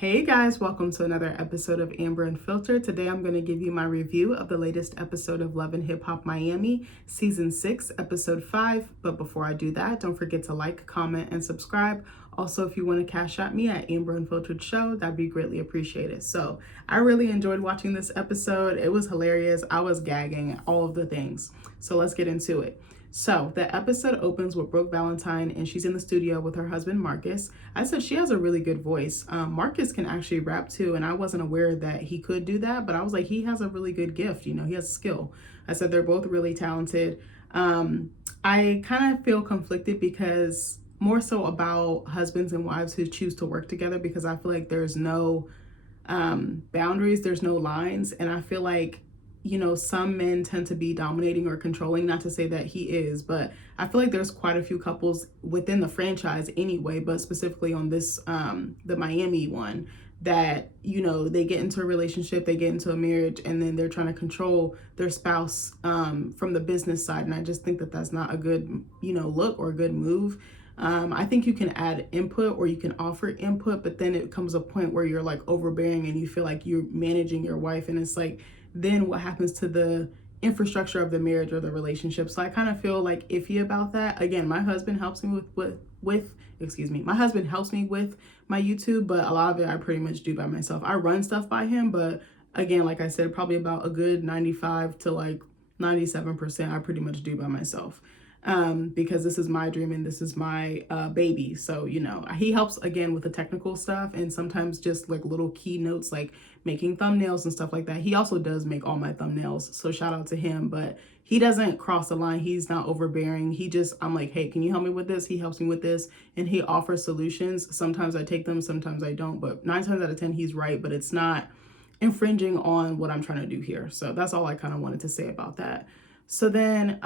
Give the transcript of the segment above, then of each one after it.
Hey guys, welcome to another episode of Amber Unfiltered. Today I'm going to give you my review of the latest episode of Love and Hip Hop Miami, Season 6, Episode 5. But before I do that, don't forget to like, comment, and subscribe. Also, if you want to cash at me at AmberUnfilteredShow, that'd be greatly appreciated. So I really enjoyed watching this episode. It was hilarious. I was gagging, all of the things. So let's get into it. So the episode opens with Brooke Valentine and she's in the studio with her husband Marcus. I said she has a really good voice. Marcus can actually rap too, and I wasn't aware that he could do that, but I was like, he has a really good gift, he has skill. I said they're both really talented. I kind of feel conflicted because more so about husbands and wives who choose to work together, because I feel like there's no boundaries, there's no lines, and I feel like some men tend to be dominating or controlling, not to say that he is, but I feel like there's quite a few couples within the franchise anyway, but specifically on this, the Miami one, that, they get into a relationship, they get into a marriage, and then they're trying to control their spouse from the business side. And I just think that that's not a good, look or a good move. I think you can add input or you can offer input, but then it comes a point where you're like overbearing and you feel like you're managing your wife, and it's like, then what happens to the infrastructure of the marriage or the relationship? So I kind of feel like iffy about that. Again, my husband helps me my husband helps me with my YouTube, but a lot of it I pretty much do by myself. I run stuff by him, but again, like I said, probably about a good 95 to like 97% I pretty much do by myself. Because this is my dream and this is my baby. So, he helps again with the technical stuff and sometimes just like little keynotes, like making thumbnails and stuff like that. He also does make all my thumbnails. So shout out to him, but he doesn't cross the line. He's not overbearing. I'm like, hey, can you help me with this? He helps me with this and he offers solutions. Sometimes I take them, sometimes I don't, but 9 times out of 10, he's right, but it's not infringing on what I'm trying to do here. So that's all I kind of wanted to say about that. So then,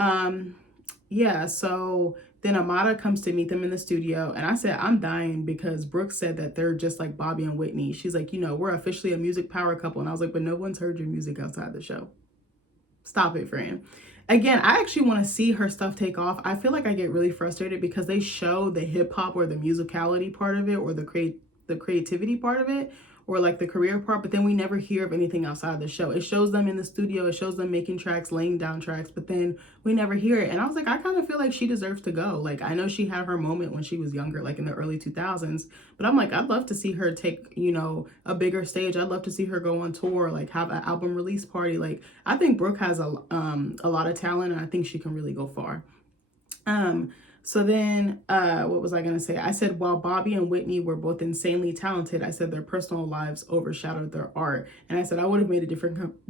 so then Amada comes to meet them in the studio, and I said, I'm dying because Brooke said that they're just like Bobby and Whitney. She's like, we're officially a music power couple. And I was like, but no one's heard your music outside the show. Stop it, friend. Again, I actually want to see her stuff take off. I feel like I get really frustrated because they show the hip hop or the musicality part of it or the creativity part of it, or like the career part, but then we never hear of anything outside the show. It shows them in the studio, it shows them making tracks, laying down tracks, but then we never hear it. And I was like, I kind of feel like she deserves to go. Like, I know she had her moment when she was younger, like in the early 2000s, but I'm like, I'd love to see her take, a bigger stage. I'd love to see her go on tour, like have an album release party. Like, I think Brooke has a lot of talent, and I think she can really go far. So then, what was I going to say? I said, while Bobby and Whitney were both insanely talented, I said their personal lives overshadowed their art. And I said, I would have made a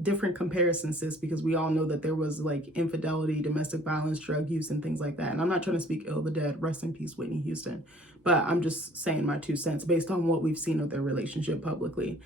different comparison, sis, because we all know that there was like infidelity, domestic violence, drug use, and things like that. And I'm not trying to speak ill of the dead. Rest in peace, Whitney Houston. But I'm just saying my 2 cents based on what we've seen of their relationship publicly.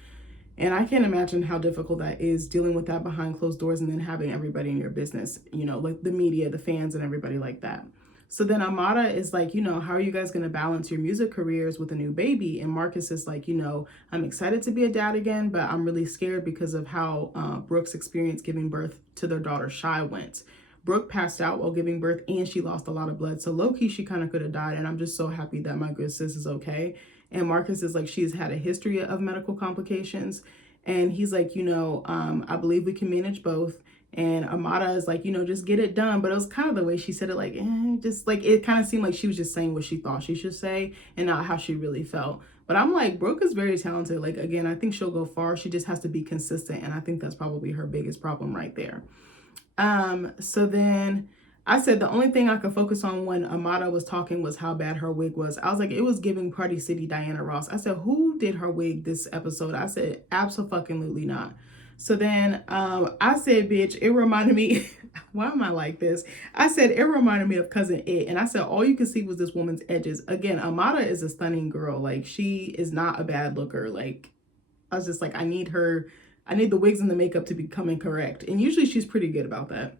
And I can't imagine how difficult that is, dealing with that behind closed doors and then having everybody in your business, like the media, the fans, and everybody like that. So then Amada is like, how are you guys going to balance your music careers with a new baby? And Marcus is like, I'm excited to be a dad again, but I'm really scared because of how Brooke's experience giving birth to their daughter Shy went. Brooke passed out while giving birth and she lost a lot of blood. So low-key, she kind of could have died. And I'm just so happy that my good sis is okay. And Marcus is like, she's had a history of medical complications. And he's like, I believe we can manage both. And Amada is like, just get it done. But it was kind of the way she said it, like, just like, it kind of seemed like she was just saying what she thought she should say and not how she really felt. But I'm like, Brooke is very talented. Like, again, I think she'll go far. She just has to be consistent. And I think that's probably her biggest problem right there. So then I said the only thing I could focus on when Amada was talking was how bad her wig was. I was like, it was giving Party City Diana Ross. I said, who did her wig this episode? I said, absolutely not. So then I said, bitch, it reminded me, why am I like this? I said, it reminded me of Cousin It. And I said, all you could see was this woman's edges. Again, Amada is a stunning girl. Like, she is not a bad looker. Like, I was just like, I need the wigs and the makeup to be coming correct. And usually she's pretty good about that.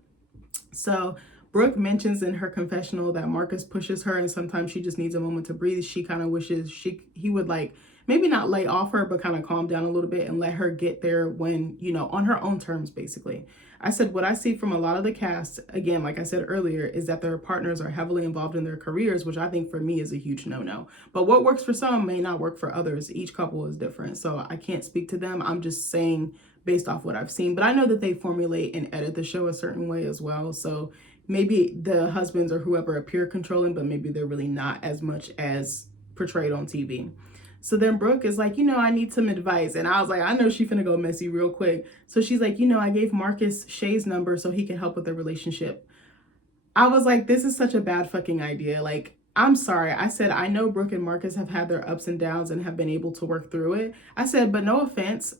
So Brooke mentions in her confessional that Marcus pushes her and sometimes she just needs a moment to breathe. She kind of wishes he would like maybe not lay off her, but kind of calm down a little bit and let her get there when, you know, on her own terms, basically. I said, what I see from a lot of the cast, again, like I said earlier, is that their partners are heavily involved in their careers, which I think for me is a huge no-no. But what works for some may not work for others. Each couple is different. So I can't speak to them. I'm just saying based off what I've seen. But I know that they formulate and edit the show a certain way as well. So maybe the husbands or whoever appear controlling, but maybe they're really not as much as portrayed on TV. So then Brooke is like, you know, I need some advice. And I was like, I know she's finna go messy real quick. So she's like, you know, I gave Marcus Shay's number so he can help with the relationship. I was like, this is such a bad fucking idea. Like, I'm sorry. I said, I know Brooke and Marcus have had their ups and downs and have been able to work through it. I said, but no offense,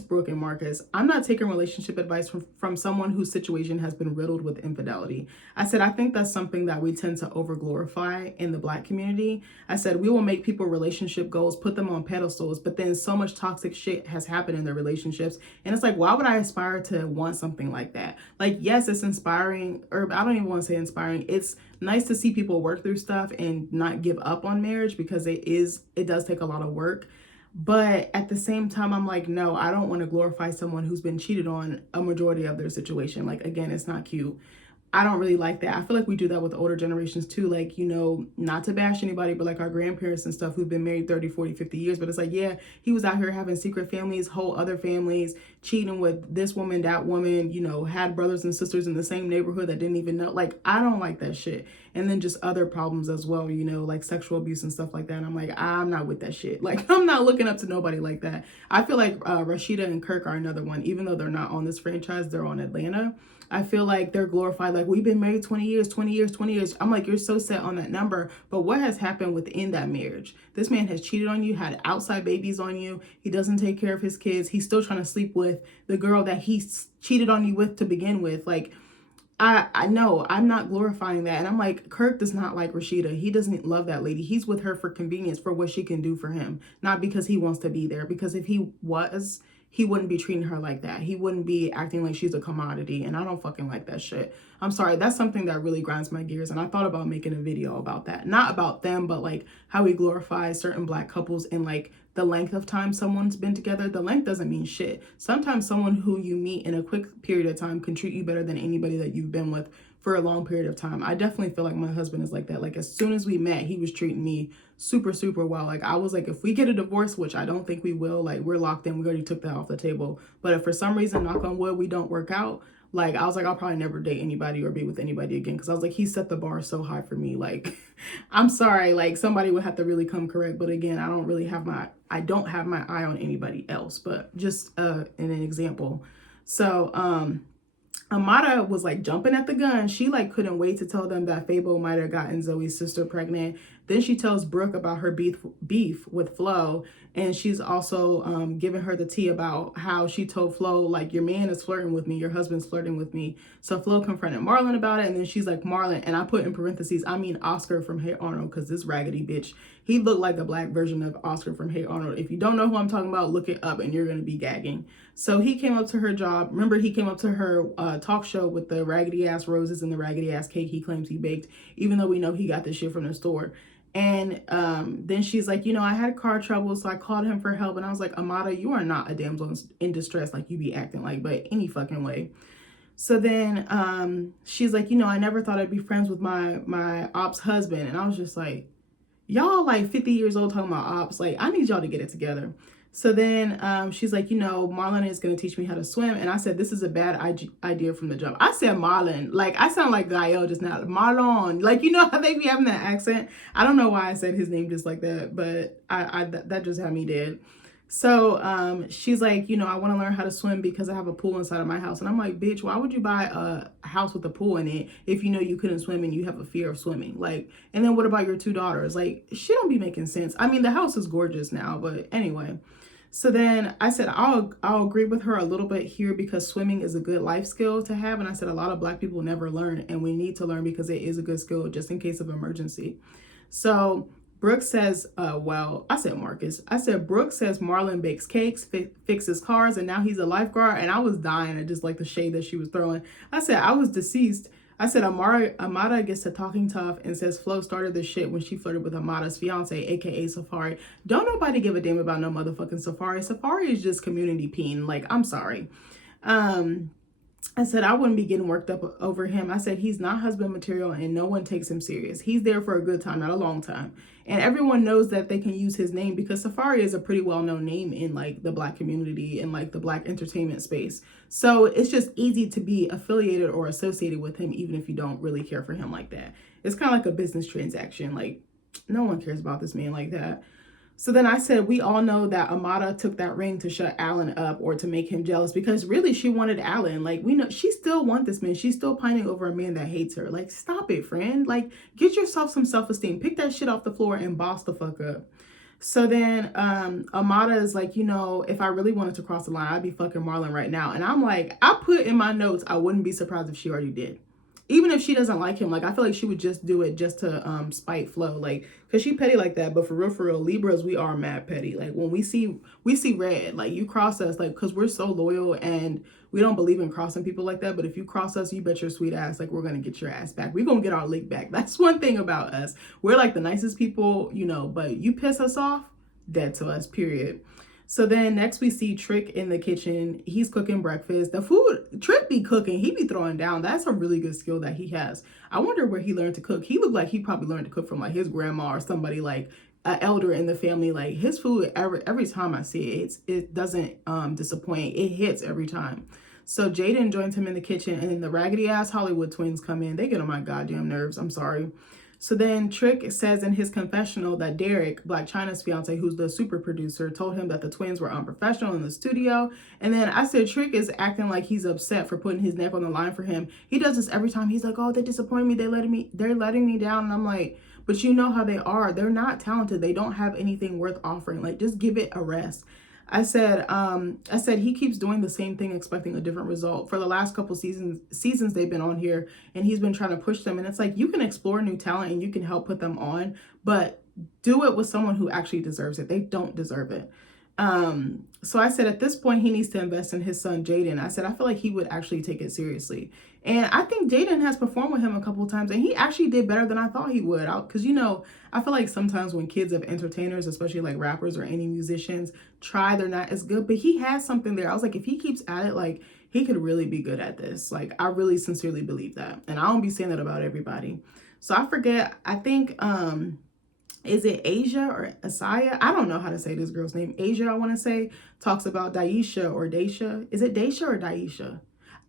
Brooke and Marcus. I'm not taking relationship advice from someone whose situation has been riddled with infidelity. I said, I think that's something that we tend to over glorify in the Black community. I said, we will make people relationship goals, put them on pedestals, but then so much toxic shit has happened in their relationships. And it's like, why would I aspire to want something like that? Like, yes, it's inspiring, or I don't even want to say inspiring. It's nice to see people work through stuff and not give up on marriage, because it does take a lot of work. But at the same time, I'm like, no, I don't want to glorify someone who's been cheated on a majority of their situation. Like, again, it's not cute. I don't really like that. I feel like we do that with older generations too. Like, you know, not to bash anybody, but like our grandparents and stuff who've been married 30, 40, 50 years. But it's like, yeah, he was out here having secret families, whole other families, cheating with this woman, that woman, you know, had brothers and sisters in the same neighborhood that didn't even know. Like, I don't like that shit. And then just other problems as well, you know, like sexual abuse and stuff like that. And I'm like, I'm not with that shit. Like, I'm not looking up to nobody like that. I feel like Rashida and Kirk are another one. Even though they're not on this franchise, they're on Atlanta. I feel like they're glorified. Like, we've been married 20 years, 20 years, 20 years. I'm like, you're so set on that number. But what has happened within that marriage? This man has cheated on you, had outside babies on you. He doesn't take care of his kids. He's still trying to sleep with the girl that he cheated on you with to begin with. Like, I know I'm not glorifying that. And I'm like, Kirk does not like Rashida. He doesn't love that lady. He's with her for convenience, for what she can do for him, not because he wants to be there. Because if he was, he wouldn't be treating her like that. He wouldn't be acting like she's a commodity. And I don't fucking like that shit. I'm sorry. That's something that really grinds my gears. And I thought about making a video about that. Not about them, but like how we glorify certain Black couples and like the length of time someone's been together. The length doesn't mean shit. Sometimes someone who you meet in a quick period of time can treat you better than anybody that you've been with for a long period of time. I definitely feel like my husband is like that. Like, as soon as we met, he was treating me super, super well. Like, I was like, if we get a divorce, which I don't think we will, like, we're locked in. We already took that off the table. But if for some reason, knock on wood, we don't work out, like, I was like, I'll probably never date anybody or be with anybody again. Because I was like, he set the bar so high for me. Like, I'm sorry, like, somebody would have to really come correct. But again, I don't have my eye on anybody else. But just in an example. So, Amada was like jumping at the gun. She like couldn't wait to tell them that Fabo might have gotten Zoe's sister pregnant. Then she tells Brooke about her beef with Flo. And she's also giving her the tea about how she told Flo, like, your man is flirting with me. Your husband's flirting with me. So Flo confronted Marlon about it. And then she's like, Marlon, and I put in parentheses, I mean Oscar from Hey Arnold, because this raggedy bitch, he looked like a Black version of Oscar from Hey Arnold. If you don't know who I'm talking about, look it up and you're going to be gagging. So he came up to her job. Remember, he came up to her talk show with the raggedy ass roses and the raggedy ass cake he claims he baked, even though we know he got this shit from the store. And then she's like, you know, I had car trouble, so I called him for help. And I was like, Amada, you are not a damsel in distress like you be acting like, but any fucking way. So then she's like, you know, I never thought I'd be friends with my ops husband. And I was just like, y'all like 50 years old talking about ops. Like, I need y'all to get it together. So then she's like, you know, Marlon is going to teach me how to swim. And I said, this is a bad idea from the jump. I said Marlon. Like, I sound like Gael just now. Marlon. Like, you know how they be having that accent? I don't know why I said his name just like that, but that just had me dead. So she's like, you know, I want to learn how to swim because I have a pool inside of my house. And I'm like, bitch, why would you buy a house with a pool in it if you know you couldn't swim and you have a fear of swimming? Like, and then what about your 2 daughters? Like, she don't be making sense. I mean, the house is gorgeous now, but anyway. So then I said, I'll agree with her a little bit here because swimming is a good life skill to have. And I said, a lot of Black people never learn, and we need to learn because it is a good skill just in case of emergency. So Brooke says, I said Marcus. I said, Brooke says Marlon bakes cakes, fixes cars, and now he's a lifeguard. And I was dying at just like the shade that she was throwing. I said, I was deceased. I said Amada gets to talking tough and says Flo started this shit when she flirted with Amada's fiance, aka Safari. Don't nobody give a damn about no motherfucking Safari. Safari is just community peen. Like, I'm sorry. I said I wouldn't be getting worked up over him. I said he's not husband material and no one takes him serious. He's there for a good time, not a long time. And everyone knows that they can use his name because Safari is a pretty well-known name in like the Black community and like the Black entertainment space. So it's just easy to be affiliated or associated with him even if you don't really care for him like that. It's kind of like a business transaction. Like, no one cares about this man like that. So then I said, we all know that Amada took that ring to shut Alan up or to make him jealous because really she wanted Alan. Like, we know she still wants this man. She's still pining over a man that hates her. Like, stop it, friend. Like, get yourself some self-esteem. Pick that shit off the floor and boss the fuck up. So then Amada is like, you know, if I really wanted to cross the line, I'd be fucking Marlon right now. And I'm like, I put in my notes, I wouldn't be surprised if she already did. Even if she doesn't like him, like, I feel like she would just do it just to spite Flo, like, because she petty like that. But for real, Libras, we are mad petty. Like, when we see red, like, you cross us, like, because we're so loyal and we don't believe in crossing people like that. But if you cross us, you bet your sweet ass, like, we're going to get your ass back. We're going to get our lick back. That's one thing about us. We're, like, the nicest people, you know, but you piss us off, dead to us, period. So then next we see Trick in the kitchen. He's cooking breakfast. The food, Trick be cooking. He be throwing down. That's a really good skill that he has. I wonder where he learned to cook. He looked like he probably learned to cook from like his grandma or somebody like an elder in the family. Like his food, every time I see it, it doesn't disappoint. It hits every time. So Jaden joins him in the kitchen and then the raggedy ass Hollywood twins come in. They get on my goddamn nerves. I'm sorry. So then Trick says in his confessional that Derek, Black China's fiance, who's the super producer, told him that the twins were unprofessional in the studio. And then I said Trick is acting like he's upset for putting his neck on the line for him. He does this every time. He's like, oh, they disappointed me. They're letting me down. And I'm like, but you know how they are. They're not talented. They don't have anything worth offering. Like, just give it a rest. I said he keeps doing the same thing, expecting a different result. For the last couple seasons they've been on here, and he's been trying to push them. And it's like, you can explore new talent and you can help put them on, but do it with someone who actually deserves it. They don't deserve it. So I said at this point he needs to invest in his son Jaden. I said I feel like he would actually take it seriously, and I think Jaden has performed with him a couple of times, and he actually did better than I thought he would. Because you know, I feel like sometimes when kids of entertainers, especially like rappers or any musicians, try, they're not as good. But he has something there. I was like, if he keeps at it, like he could really be good at this. Like I really sincerely believe that, and I don't be saying that about everybody. So I forget. I think is it Asia or Asaya? I don't know how to say this girl's name. Asia, I want to say, talks about Daisha or Daisha. Is it Daisha or Daisha?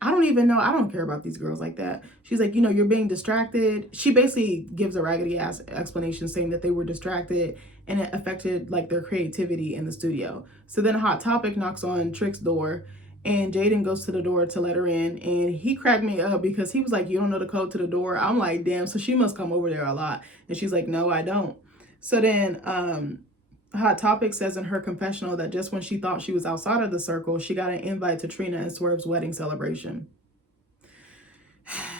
I don't even know. I don't care about these girls like that. She's like, you know, you're being distracted. She basically gives a raggedy ass explanation saying that they were distracted and it affected like their creativity in the studio. So then Hot Topic knocks on Trick's door and Jaden goes to the door to let her in, and he cracked me up because he was like, you don't know the code to the door? I'm like, damn, so she must come over there a lot. And she's like, no, I don't. So then Hot Topic says in her confessional that just when she thought she was outside of the circle, she got an invite to Trina and Swerve's wedding celebration.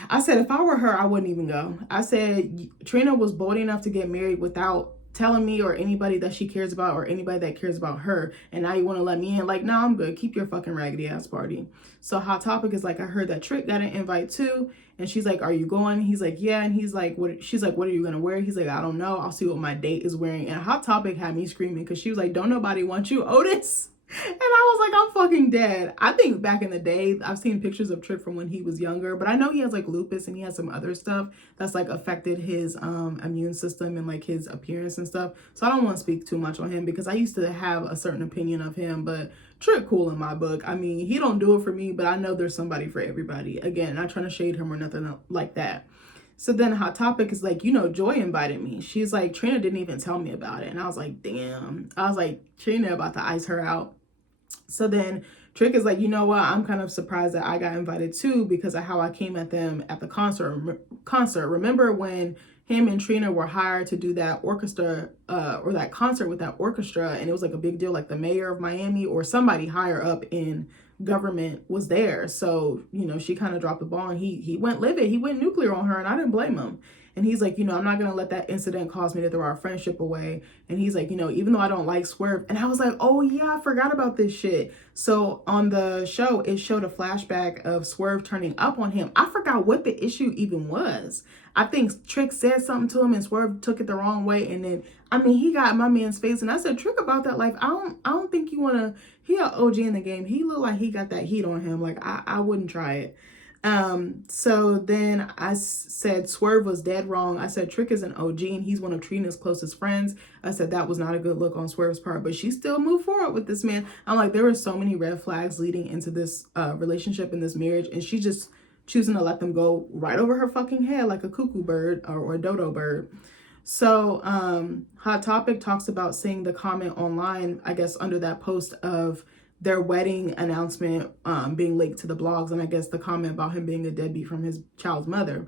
I said, if I were her, I wouldn't even go. I said, Trina was bold enough to get married without telling me or anybody that she cares about or anybody that cares about her, and now you want to let me in? Like, no, I'm good. Keep your fucking raggedy ass party. So Hot Topic is like, I heard that Trick got an invite too, and she's like, are you going? He's like, yeah. And he's like, what? She's like, what are you gonna wear? He's like, I don't know, I'll see what my date is wearing. And Hot Topic had me screaming because she was like, don't nobody want you, Otis? And I was like, I'm fucking dead. I think back in the day, I've seen pictures of Trick from when he was younger, but I know he has like lupus and he has some other stuff that's like affected his immune system and like his appearance and stuff. So I don't want to speak too much on him because I used to have a certain opinion of him, but Trick cool in my book. I mean, he don't do it for me, but I know there's somebody for everybody. Again, not trying to shade him or nothing like that. So then Hot Topic is like, you know, Joy invited me. She's like, Trina didn't even tell me about it. And I was like, damn. I was like, Trina about to ice her out. So then Trick is like, you know what? I'm kind of surprised that I got invited too because of how I came at them at the concert. Remember when him and Trina were hired to do that orchestra or that concert with that orchestra, and it was like a big deal, like the mayor of Miami or somebody higher up in government was there. So, you know, she kind of dropped the ball and he went livid. He went nuclear on her, and I didn't blame him. And he's like, I'm not going to let that incident cause me to throw our friendship away. And he's like, even though I don't like Swerve. And I was like, oh yeah, I forgot about this shit. So on the show, it showed a flashback of Swerve turning up on him. I forgot what the issue even was. I think Trick said something to him and Swerve took it the wrong way. And then, he got my man's face. And I said, Trick, about that life, I don't think you want to, he an OG in the game. He looked like he got that heat on him. Like, I wouldn't try it. So then I said Swerve was dead wrong. I said Trick is an OG and he's one of Trina's closest friends. I said that was not a good look on Swerve's part, but she still moved forward with this man. I'm like, there were so many red flags leading into this relationship and this marriage, and she just choosing to let them go right over her fucking head like a cuckoo bird or a dodo bird. So Hot Topic talks about seeing the comment online, I guess under that post of their wedding announcement being linked to the blogs, and I guess the comment about him being a deadbeat from his child's mother.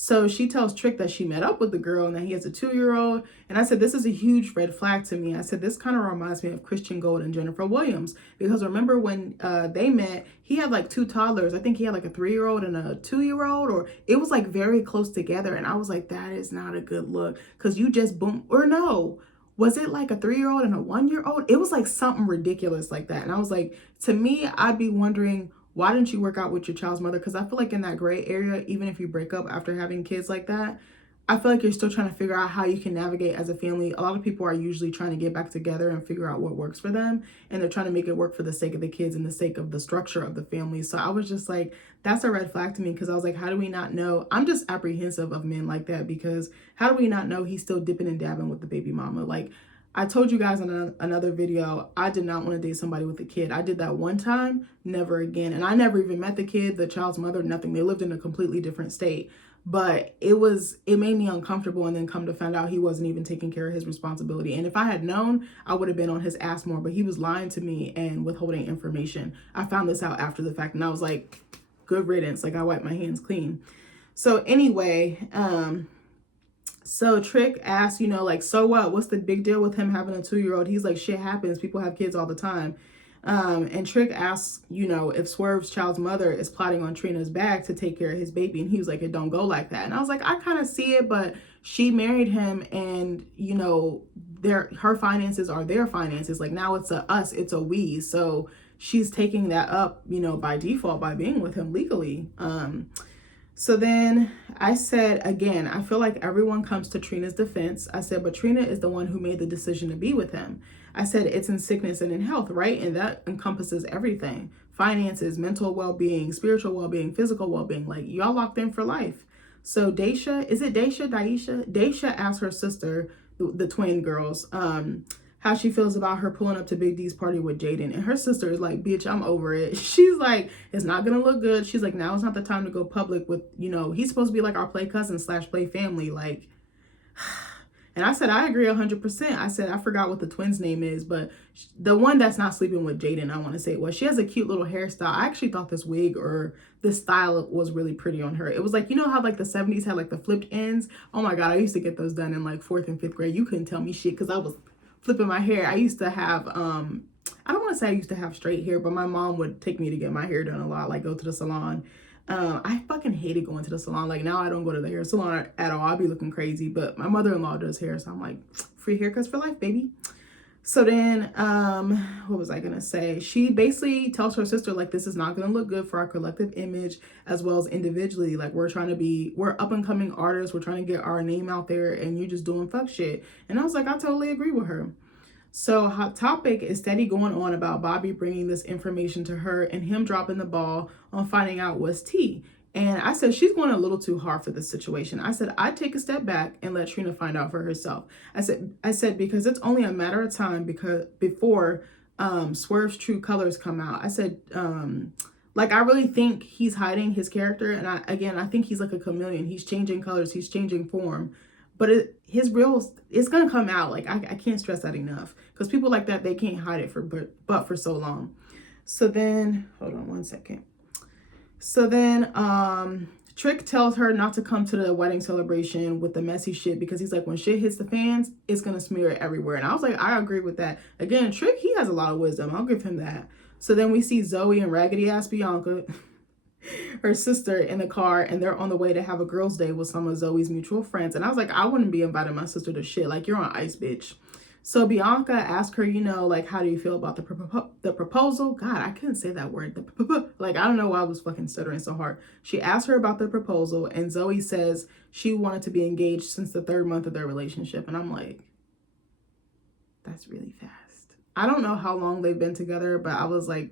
So she tells Trick that she met up with the girl and that he has a 2-year-old. And I said, this is a huge red flag to me. I said, this kind of reminds me of Christian Gold and Jennifer Williams. Because remember when they met, he had like 2 toddlers. I think he had like a 3-year-old and a 2-year-old, or it was like very close together. And I was like, that is not a good look. Because you just boom, or no. Was it like a 3-year-old and a 1-year-old? It was like something ridiculous like that. And I was like, to me, I'd be wondering, why didn't you work out with your child's mother? Because I feel like in that gray area, even if you break up after having kids like that, I feel like you're still trying to figure out how you can navigate as a family. A lot of people are usually trying to get back together and figure out what works for them. And they're trying to make it work for the sake of the kids and the sake of the structure of the family. So I was just like, that's a red flag to me, because I was like, how do we not know? I'm just apprehensive of men like that, because how do we not know he's still dipping and dabbing with the baby mama? Like, I told you guys in another video, I did not want to date somebody with a kid. I did that one time, never again. And I never even met the kid, the child's mother, nothing. They lived in a completely different state. But it made me uncomfortable, and then come to find out he wasn't even taking care of his responsibility. And if I had known, I would have been on his ass more, but he was lying to me and withholding information. I found this out after the fact, and I was like, good riddance. Like, I wiped my hands clean. So anyway, so Trick asked, like, so what? What's the big deal with him having a 2-year-old? He's like, shit happens. People have kids all the time. And Trick asks, if Swerve's child's mother is plotting on Trina's back to take care of his baby. And he was like, it don't go like that. And I was like, I kind of see it, but she married him, and, her finances are their finances. Like, now it's a us, it's a we. So she's taking that up, by default, by being with him legally. So then I said, again, I feel like everyone comes to Trina's defense. I said, but Trina is the one who made the decision to be with him. I said, it's in sickness and in health, right? And that encompasses everything: finances, mental well-being, spiritual well-being, physical well-being. Like, y'all locked in for life. So Daisha asked her sister, the twin girls, how she feels about her pulling up to Big D's party with Jaden. And her sister is like, bitch, I'm over it. She's like, it's not gonna look good. She's like, now is not the time to go public with, he's supposed to be like our play cousin / play family. Like, and I said, I agree 100%. I said, I forgot what the twins' name is, but the one that's not sleeping with Jaden, I want to say it was. She has a cute little hairstyle. I actually thought this wig or this style was really pretty on her. It was like, how like the 70s had like the flipped ends? Oh my God, I used to get those done in like 4th and 5th grade. You couldn't tell me shit, because I was flipping my hair. I used to have, I don't want to say I used to have straight hair, but my mom would take me to get my hair done a lot, like go to the salon. I fucking hated going to the salon. Like, now I don't go to the hair salon at all. I'll be looking crazy, but my mother-in-law does hair. So I'm like, free haircuts for life, baby. So then, what was I going to say? She basically tells her sister, like, this is not going to look good for our collective image as well as individually. Like, we're up and coming artists. We're trying to get our name out there, and you're just doing fuck shit. And I was like, I totally agree with her. So Hot Topic is steady going on about Bobby bringing this information to her and him dropping the ball on finding out what's tea. And I said, she's going a little too hard for this situation. I said, I'd take a step back and let Trina find out for herself. I said, because it's only a matter of time before Swerve's true colors come out. I said, like, I really think he's hiding his character. And I think he's like a chameleon. He's changing colors. He's changing form. But it's going to come out. Like, I can't stress that enough. Because people like that, they can't hide it for so long. So then, hold on one second. So then Trick tells her not to come to the wedding celebration with the messy shit, because he's like, when shit hits the fans, it's going to smear it everywhere. And I was like, I agree with that. Again, Trick, he has a lot of wisdom. I'll give him that. So then we see Zoe and raggedy ass Bianca. her sister in the car, and they're on the way to have a girls' day with some of Zoe's mutual friends. And I was like, I wouldn't be inviting my sister to shit. Like, you're on ice, bitch. So Bianca asked her, like, how do you feel about the proposal? God, I couldn't say that word. Like, I don't know why I was fucking stuttering so hard. She asked her about the proposal, and Zoe says she wanted to be engaged since the 3rd month of their relationship. And I'm like, that's really fast. I don't know how long they've been together, but I was like,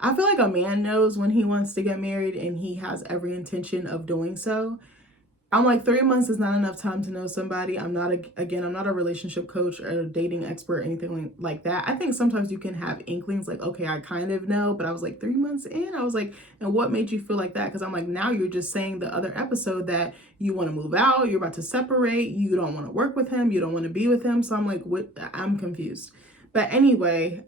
I feel like a man knows when he wants to get married and he has every intention of doing so. I'm like, 3 months is not enough time to know somebody. I'm not a relationship coach or a dating expert or anything like that. I think sometimes you can have inklings like, okay, I kind of know, but I was like 3 months in, I was like, and what made you feel like that? Because I'm like, now you're just saying the other episode that you want to move out, you're about to separate, you don't want to work with him, you don't want to be with him. So I'm like, what? I'm confused. But anyway,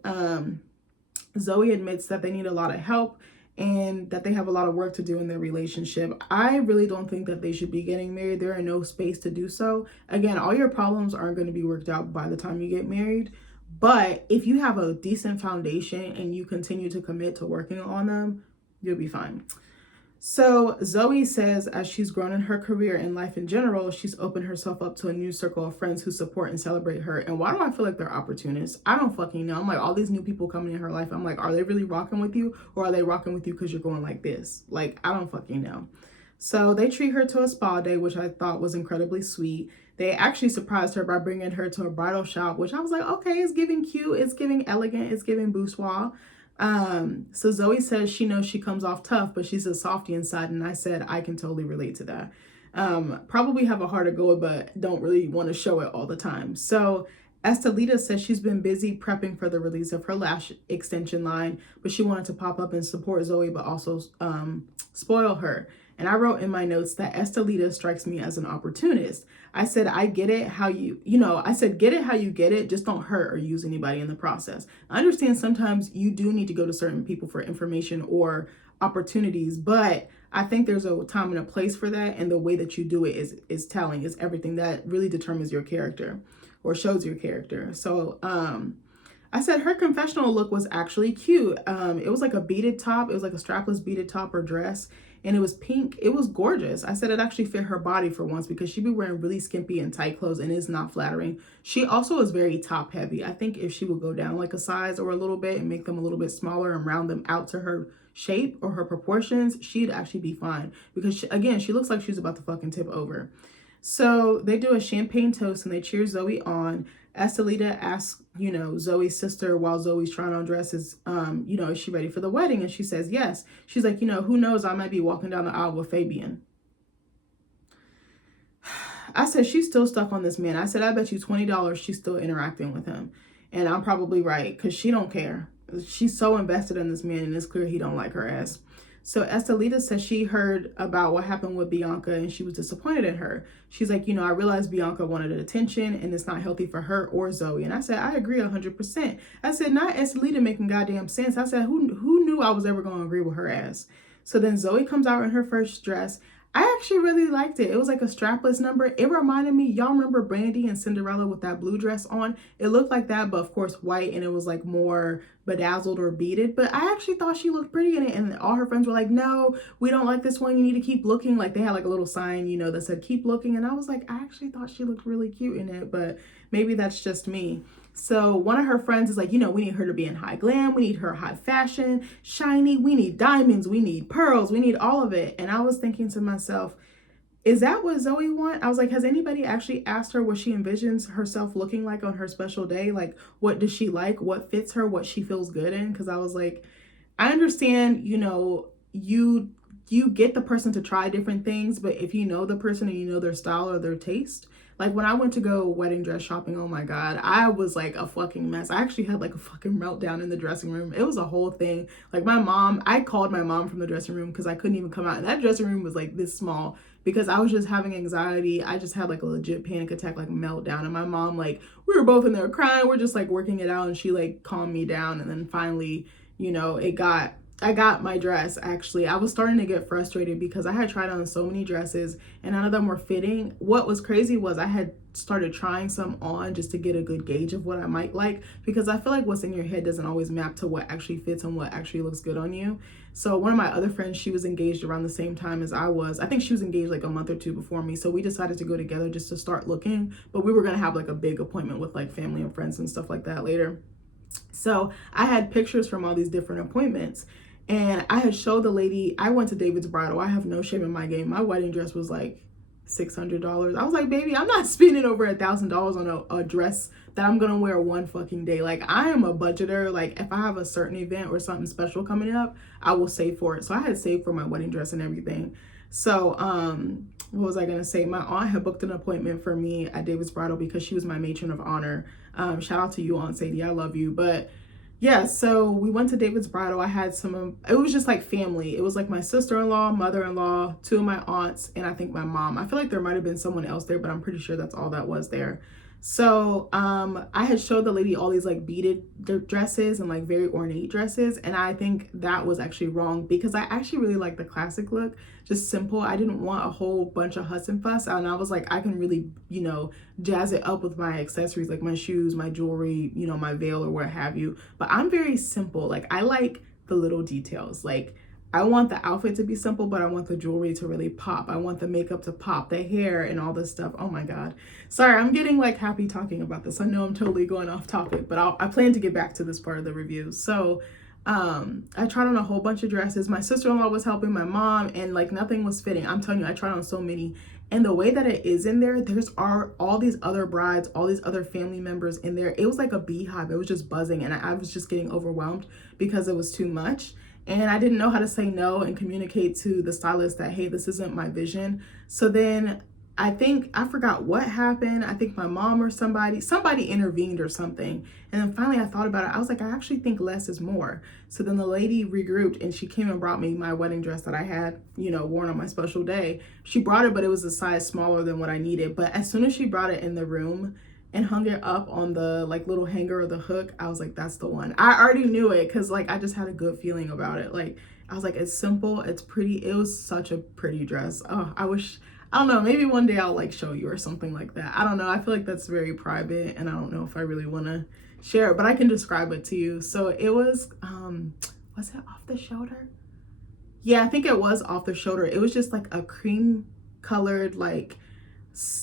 Zoe admits that they need a lot of help and that they have a lot of work to do in their relationship. I really don't think that they should be getting married. They're in no space to do so. Again, all your problems aren't going to be worked out by the time you get married. But if you have a decent foundation and you continue to commit to working on them, you'll be fine. So Zoe says as she's grown in her career and life in general, she's opened herself up to a new circle of friends who support and celebrate her. And why do I feel like they're opportunists? I don't fucking know. I'm like, all these new people coming in her life, I'm like, are they really rocking with you, or are they rocking with you because you're going like this? Like, I don't fucking know. So they treat her to a spa day, which I thought was incredibly sweet. They actually surprised her by bringing her to a bridal shop, which I was like, okay, it's giving cute, it's giving elegant, it's giving bourgeois. So Zoe says she knows she comes off tough, but she's a softie inside. And I said, I can totally relate to that. Probably have a heart to go, but don't really want to show it all the time. So Estelita says she's been busy prepping for the release of her lash extension line, but she wanted to pop up and support Zoe, but also spoil her. And I wrote in my notes that Estelita strikes me as an opportunist. I said, I get it how I said, get it how you get it. Just don't hurt or use anybody in the process. I understand sometimes you do need to go to certain people for information or opportunities, but I think there's a time and a place for that. And the way that you do it is telling, is everything that really determines your character or shows your character. So, I said her confessional look was actually cute. It was like a beaded top. It was like a strapless beaded top or dress. And it was pink. It was gorgeous. I said it actually fit her body for once because she'd be wearing really skimpy and tight clothes and it's not flattering. She also is very top heavy. I think if she would go down like a size or a little bit and make them a little bit smaller and round them out to her shape or her proportions, she'd actually be fine. Because she looks like she's about to fucking tip over. So they do a champagne toast and they cheer Zoe on. Estelita asks, Zoe's sister while Zoe's trying on dresses, is she ready for the wedding? And she says, yes. She's like, who knows? I might be walking down the aisle with Fabian. I said, she's still stuck on this man. I said, I bet you $20 she's still interacting with him. And I'm probably right, because she don't care. She's so invested in this man, and it's clear he don't like her ass. So Estelita says she heard about what happened with Bianca and she was disappointed in her. She's like, I realized Bianca wanted attention and it's not healthy for her or Zoe. And I said, I agree 100%. I said, not Estelita making goddamn sense. I said, who knew I was ever going to agree with her ass? So then Zoe comes out in her first dress. I actually really liked it. It was like a strapless number. It reminded me, y'all remember Brandy and Cinderella with that blue dress on? It looked like that, but of course white, and it was like more bedazzled or beaded. But I actually thought she looked pretty in it, and all her friends were like, no, we don't like this one. You need to keep looking. Like they had like a little sign, that said keep looking. And I was like, I actually thought she looked really cute in it, but maybe that's just me. So one of her friends is like, we need her to be in high glam. We need her high fashion, shiny. We need diamonds. We need pearls. We need all of it. And I was thinking to myself, is that what Zoe wants? I was like, has anybody actually asked her what she envisions herself looking like on her special day? Like, what does she like? What fits her? What she feels good in? Because I was like, I understand, you get the person to try different things, but if you know the person and you know their style or their taste, like when I went to go wedding dress shopping, oh my God, I was like a fucking mess. I actually had like a fucking meltdown in the dressing room. It was a whole thing. Like I called my mom from the dressing room because I couldn't even come out. And that dressing room was like this small because I was just having anxiety. I just had like a legit panic attack, like meltdown. And my mom, like, we were both in there crying. We're just like working it out. And she like calmed me down. And then finally, I got my dress. Actually, I was starting to get frustrated because I had tried on so many dresses and none of them were fitting. What was crazy was I had started trying some on just to get a good gauge of what I might like, because I feel like what's in your head doesn't always map to what actually fits and what actually looks good on you. So one of my other friends, she was engaged around the same time as I was. I think she was engaged like a month or two before me. So we decided to go together just to start looking, but we were going to have like a big appointment with like family and friends and stuff like that later. So I had pictures from all these different appointments, and I had showed the lady. I went to David's Bridal. I have no shame in my game. My wedding dress was like $600. I was like, baby, I'm not spending over $1,000 on a dress that I'm gonna wear one fucking day. Like, I am a budgeter. Like, if I have a certain event or something special coming up, I will save for it. So I had saved for my wedding dress and everything. So what was I gonna say? My aunt had booked an appointment for me at David's Bridal because she was my matron of honor. Shout out to you, Aunt Sadie, I love you. But yeah, so we went to David's Bridal. I had it was just like family. It was like my sister-in-law, mother-in-law, two of my aunts, and I think my mom. I feel like there might have been someone else there, but I'm pretty sure that's all that was there. So I had showed the lady all these like beaded dresses and like very ornate dresses, and I think that was actually wrong because I actually really like the classic look, just simple. I didn't want a whole bunch of fuss and fuss, and I was like, I can really, you know, jazz it up with my accessories, like my shoes, my jewelry, you know, my veil or what have you. But I'm very simple. Like, I like the little details. Like, I want the outfit to be simple, but I want the jewelry to really pop. I want the makeup to pop, the hair and all this stuff. Oh my God. Sorry, I'm getting like happy talking about this. I know I'm totally going off topic, but I plan to get back to this part of the review. So I tried on a whole bunch of dresses. My sister-in-law was helping my mom, and like nothing was fitting. I'm telling you, I tried on so many. And the way that it is in there, there's all these other brides, all these other family members in there. It was like a beehive. It was just buzzing, and I was just getting overwhelmed because it was too much. And I didn't know how to say no and communicate to the stylist that, hey, this isn't my vision. So then I forgot what happened. I think my mom or somebody intervened or something. And then finally I thought about it. I was like, I actually think less is more. So then the lady regrouped and she came and brought me my wedding dress that I had, you know, worn on my special day. She brought it, but it was a size smaller than what I needed. But as soon as she brought it in the room and hung it up on the like little hanger or the hook, I was like, that's the one. I already knew it because like I just had a good feeling about it. Like, I was like, it's simple, it's pretty. It was such a pretty dress. Oh, I don't know, maybe one day I'll like show you or something like that. I don't know. I feel like that's very private and I don't know if I really want to share it, but I can describe it to you. So it was it off the shoulder? Yeah, I think it was off the shoulder. It was just like a cream colored, like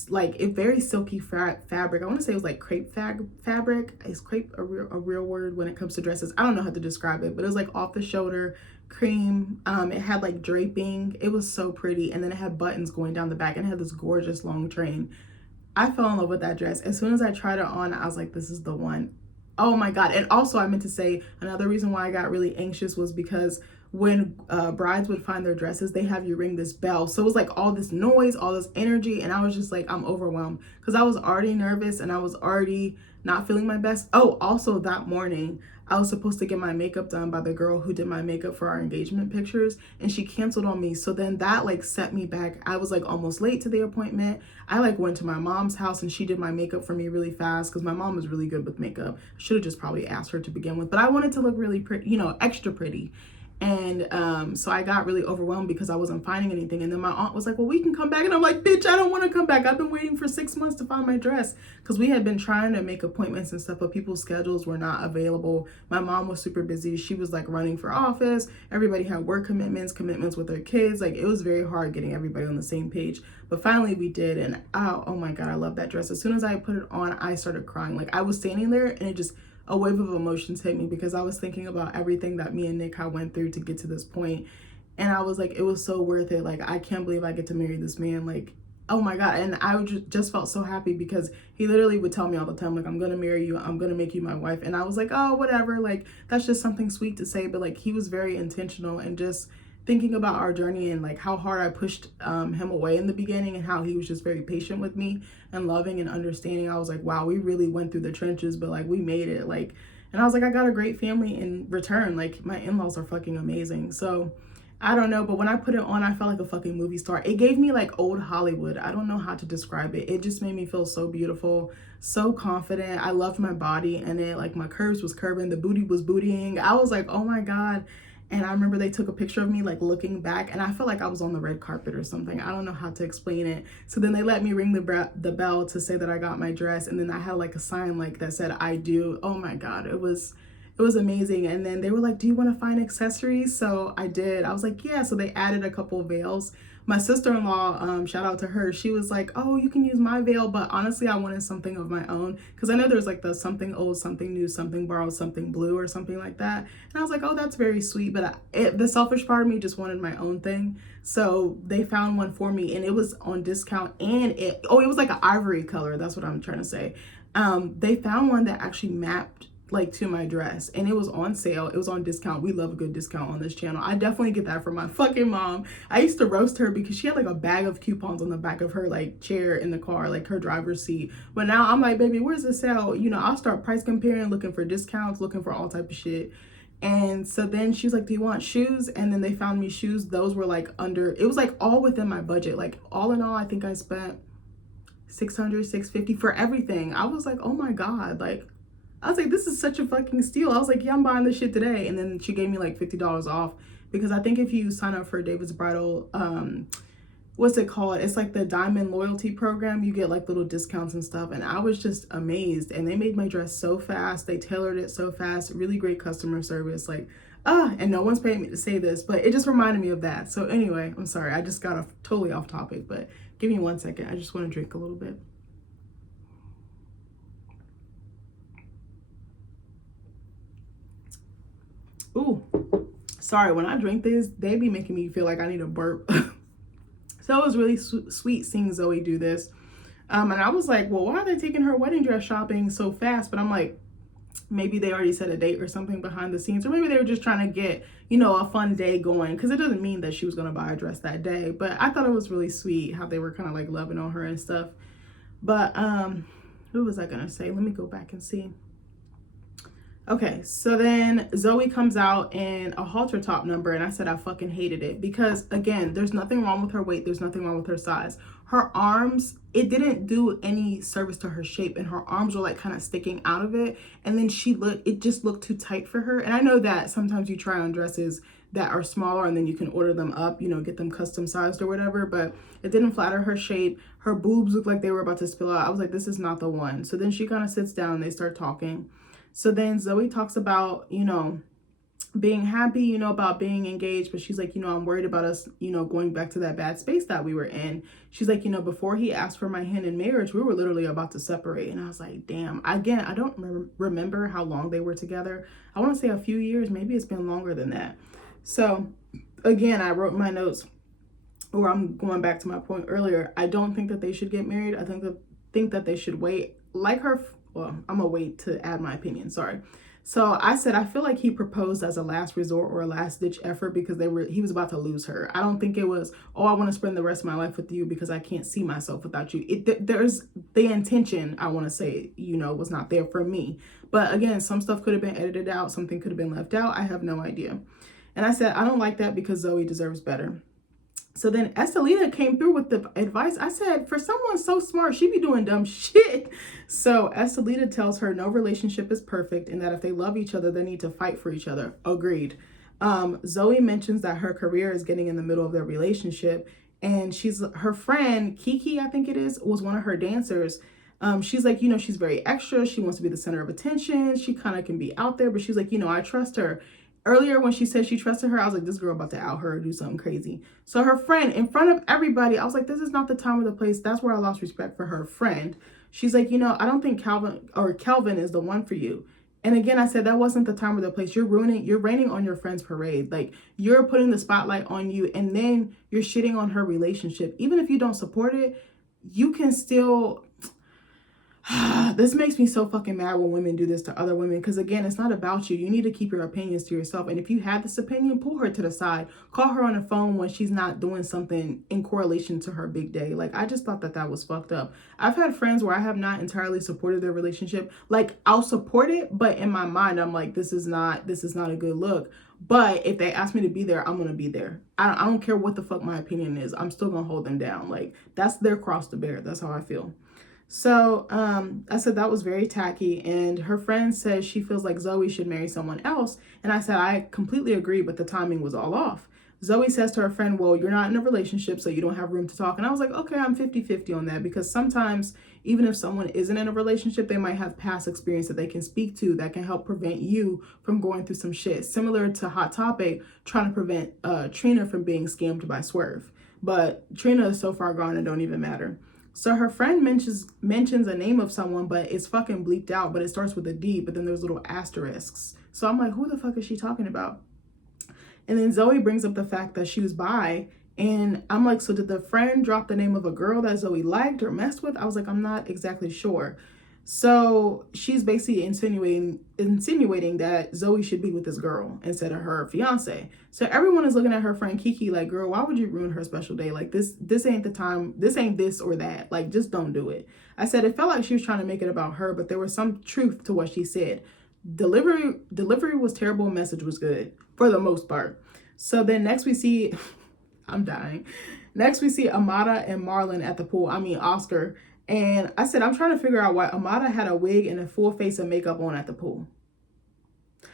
a very silky fabric. I want to say it was like crepe fabric. Is crepe a real word when it comes to dresses? I don't know how to describe it, but it was like off the shoulder cream. It had like draping. It was so pretty, and then it had buttons going down the back, and it had this gorgeous long train. I fell in love with that dress. As soon as I tried it on, I was like, this is the one. Oh my God. And also I meant to say another reason why I got really anxious was because when brides would find their dresses, they have you ring this bell. So it was like all this noise, all this energy, and I was just like, I'm overwhelmed because I was already nervous and I was already not feeling my best. Oh, also that morning, I was supposed to get my makeup done by the girl who did my makeup for our engagement pictures, and she canceled on me. So then that like set me back. I was like almost late to the appointment. I like went to my mom's house and she did my makeup for me really fast because my mom was really good with makeup. I should have just probably asked her to begin with, but I wanted to look really pretty, you know, extra pretty. And so I got really overwhelmed because I wasn't finding anything. And then my aunt was like, well, we can come back. And I'm like, bitch, I don't want to come back. I've been waiting for 6 months to find my dress, because we had been trying to make appointments and stuff, but people's schedules were not available. My mom was super busy. She was like running for office. Everybody had work commitments with their kids. Like, it was very hard getting everybody on the same page. But finally we did. And oh my God, I love that dress. As soon as I put it on, I started crying. Like, I was standing there and it just, a wave of emotions hit me because I was thinking about everything that me and Nick had went through to get to this point. And I was like, it was so worth it. Like, I can't believe I get to marry this man. Like, oh my God. And I just felt so happy because he literally would tell me all the time, like, I'm going to marry you. I'm going to make you my wife. And I was like, oh, whatever. Like, that's just something sweet to say. But like, he was very intentional, and just thinking about our journey and like how hard I pushed him away in the beginning and how he was just very patient with me and loving and understanding. I was like, wow, we really went through the trenches, but like we made it. Like, and I was like, I got a great family in return. Like, my in-laws are fucking amazing. So I don't know, but when I put it on, I felt like a fucking movie star. It gave me like old Hollywood. I don't know how to describe it. It just made me feel so beautiful, so confident. I loved my body, and it like my curves was curving, the booty was bootying. I was like, oh my God. And I remember they took a picture of me like looking back, and I felt like I was on the red carpet or something. I don't know how to explain it. So then they let me ring the bell to say that I got my dress, and then I had like a sign like that said I do. Oh my God, it was amazing. And then they were like, do you want to find accessories? So I did. I was like, yeah. So they added a couple of veils. My sister-in-law, shout out to her, she was like, oh, you can use my veil, but honestly I wanted something of my own, because I know there's like the something old, something new, something borrowed, something blue, or something like that. And I was like, oh, that's very sweet, but the selfish part of me just wanted my own thing. So they found one for me, and it was on discount, and it was like an ivory color. That's what I'm trying to say. They found one that actually mapped like to my dress, and it was on sale. It was on discount. We love a good discount on this channel. I definitely get that from my fucking mom. I used to roast her because she had like a bag of coupons on the back of her like chair in the car, like her driver's seat. But now I'm like, baby, where's the sale? You know, I'll start price comparing, looking for discounts, looking for all type of shit. And so then she's like, do you want shoes? And then they found me shoes. Those were like it was like all within my budget. Like all in all, I think I spent $600, $650 for everything. I was like, oh my God, like, I was like, this is such a fucking steal. I was like, yeah, I'm buying this shit today. And then she gave me like $50 off, because I think if you sign up for David's Bridal, what's it called? It's like the Diamond Loyalty Program. You get like little discounts and stuff. And I was just amazed. And they made my dress so fast. They tailored it so fast. Really great customer service. Like, and no one's paying me to say this, but it just reminded me of that. So anyway, I'm sorry. I just got totally off topic, but give me 1 second. I just want to drink a little bit. Ooh, sorry, when I drink this, they be making me feel like I need a burp. So it was really sweet seeing Zoe do this. And I was like, well, why are they taking her wedding dress shopping so fast? But I'm like, maybe they already set a date or something behind the scenes, or maybe they were just trying to get, you know, a fun day going, because it doesn't mean that she was going to buy a dress that day. But I thought it was really sweet how they were kind of like loving on her and stuff. But who was I going to say? Let me go back and see. Okay, so then Zoe comes out in a halter top number, and I said I fucking hated it, because again, there's nothing wrong with her weight, there's nothing wrong with her size. Her arms, it didn't do any service to her shape, and her arms were like kind of sticking out of it, and then it just looked too tight for her. And I know that sometimes you try on dresses that are smaller and then you can order them up, you know, get them custom sized or whatever, but it didn't flatter her shape. Her boobs looked like they were about to spill out. I was like, this is not the one. So then she kind of sits down and they start talking. So then Zoe talks about, you know, being happy, you know, about being engaged, but she's like, you know, I'm worried about us, you know, going back to that bad space that we were in. She's like, you know, before he asked for my hand in marriage, we were literally about to separate. And I was like, damn. Again, I don't remember how long they were together. I want to say a few years. Maybe it's been longer than that. So again, I wrote my notes, or I'm going back to my point earlier. I don't think that they should get married. I think that they should wait. Like her, well, I'm gonna wait to add my opinion, sorry. So I said, I feel like he proposed as a last resort or a last ditch effort, because he was about to lose her. I don't think it was, oh, I want to spend the rest of my life with you because I can't see myself without you. There's the intention, I want to say, you know, was not there for me. But again, some stuff could have been edited out. Something could have been left out. I have no idea. And I said, I don't like that because Zoe deserves better. So then Estelita came through with the advice. I said, for someone so smart, she be doing dumb shit. So Estelita tells her no relationship is perfect, and that if they love each other, they need to fight for each other. Agreed. Zoe mentions that her career is getting in the middle of their relationship, and her friend, Kiki, I think it is, was one of her dancers. She's like, you know, she's very extra. She wants to be the center of attention. She kind of can be out there, but she's like, you know, I trust her. Earlier, when she said she trusted her, I was like, this girl about to out her or do something crazy. So her friend, in front of everybody, I was like, this is not the time or the place. That's where I lost respect for her friend. She's like, you know, I don't think Kelvin is the one for you. And again, I said, that wasn't the time or the place. You're raining on your friend's parade. Like, you're putting the spotlight on you, and then you're shitting on her relationship. Even if you don't support it, you can still... This makes me so fucking mad when women do this to other women, because again, it's not about you. You need to keep your opinions to yourself. And if you have this opinion, pull her to the side. Call her on the phone when she's not doing something in correlation to her big day. Like, I just thought that was fucked up. I've had friends where I have not entirely supported their relationship. Like, I'll support it, but in my mind, I'm like, this is not a good look. But if they ask me to be there, I'm going to be there. I don't care what the fuck my opinion is. I'm still going to hold them down. Like, that's their cross to bear. That's how I feel. So I said that was very tacky, and her friend says she feels like Zoe should marry someone else. And I said I completely agree, but the timing was all off. Zoe says to her friend, well, you're not in a relationship, so you don't have room to talk. And I was like, okay, I'm 50-50 on that, because sometimes even if someone isn't in a relationship, they might have past experience that they can speak to that can help prevent you from going through some shit. Similar to Hot Topic trying to prevent Trina from being scammed by Swerve. But Trina is so far gone, it don't even matter. So her friend mentions a name of someone, but it's fucking bleeped out, but it starts with a D, but then there's little asterisks. So I'm like, who the fuck is she talking about? And then Zoe brings up the fact that she was bi. And I'm like, so did the friend drop the name of a girl that Zoe liked or messed with? I was like, I'm not exactly sure. So she's basically insinuating that Zoe should be with this girl instead of her fiance. So everyone is looking at her friend Kiki like, girl, why would you ruin her special day? Like this ain't the time. This ain't this or that. Like, just don't do it. I said it felt like she was trying to make it about her, but there was some truth to what she said. Delivery was terrible. Message was good for the most part. So then next we see, I'm dying. Next we see Amada and Marlon at the pool. I mean Oscar. And I said, I'm trying to figure out why Amada had a wig and a full face of makeup on at the pool.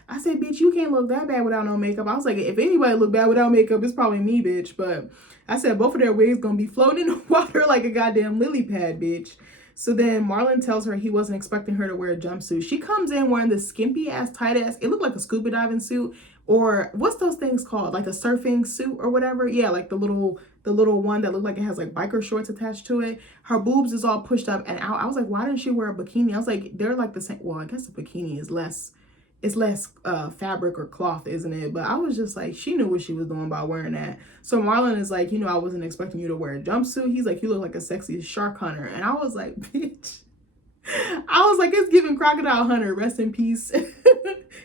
I said, bitch, you can't look that bad without no makeup. I was like, if anybody look bad without makeup, it's probably me, bitch. But I said, both of their wigs gonna be floating in the water like a goddamn lily pad, bitch. So then Marlon tells her he wasn't expecting her to wear a jumpsuit. She comes in wearing this skimpy ass, tight ass, it looked like a scuba diving suit, or what's those things called? Like a surfing suit or whatever. Yeah, like the little one that looked like it has like biker shorts attached to it. Her boobs is all pushed up and out. I was like, why didn't she wear a bikini? I was like, they're like the same. Well, I guess a bikini is less, it's less fabric or cloth, isn't it? But I was just like, she knew what she was doing by wearing that. So Marlon is like, I wasn't expecting you to wear a jumpsuit. He's like, you look like a sexy shark hunter. And I was like, bitch. I was like, it's giving Crocodile Hunter, rest in peace.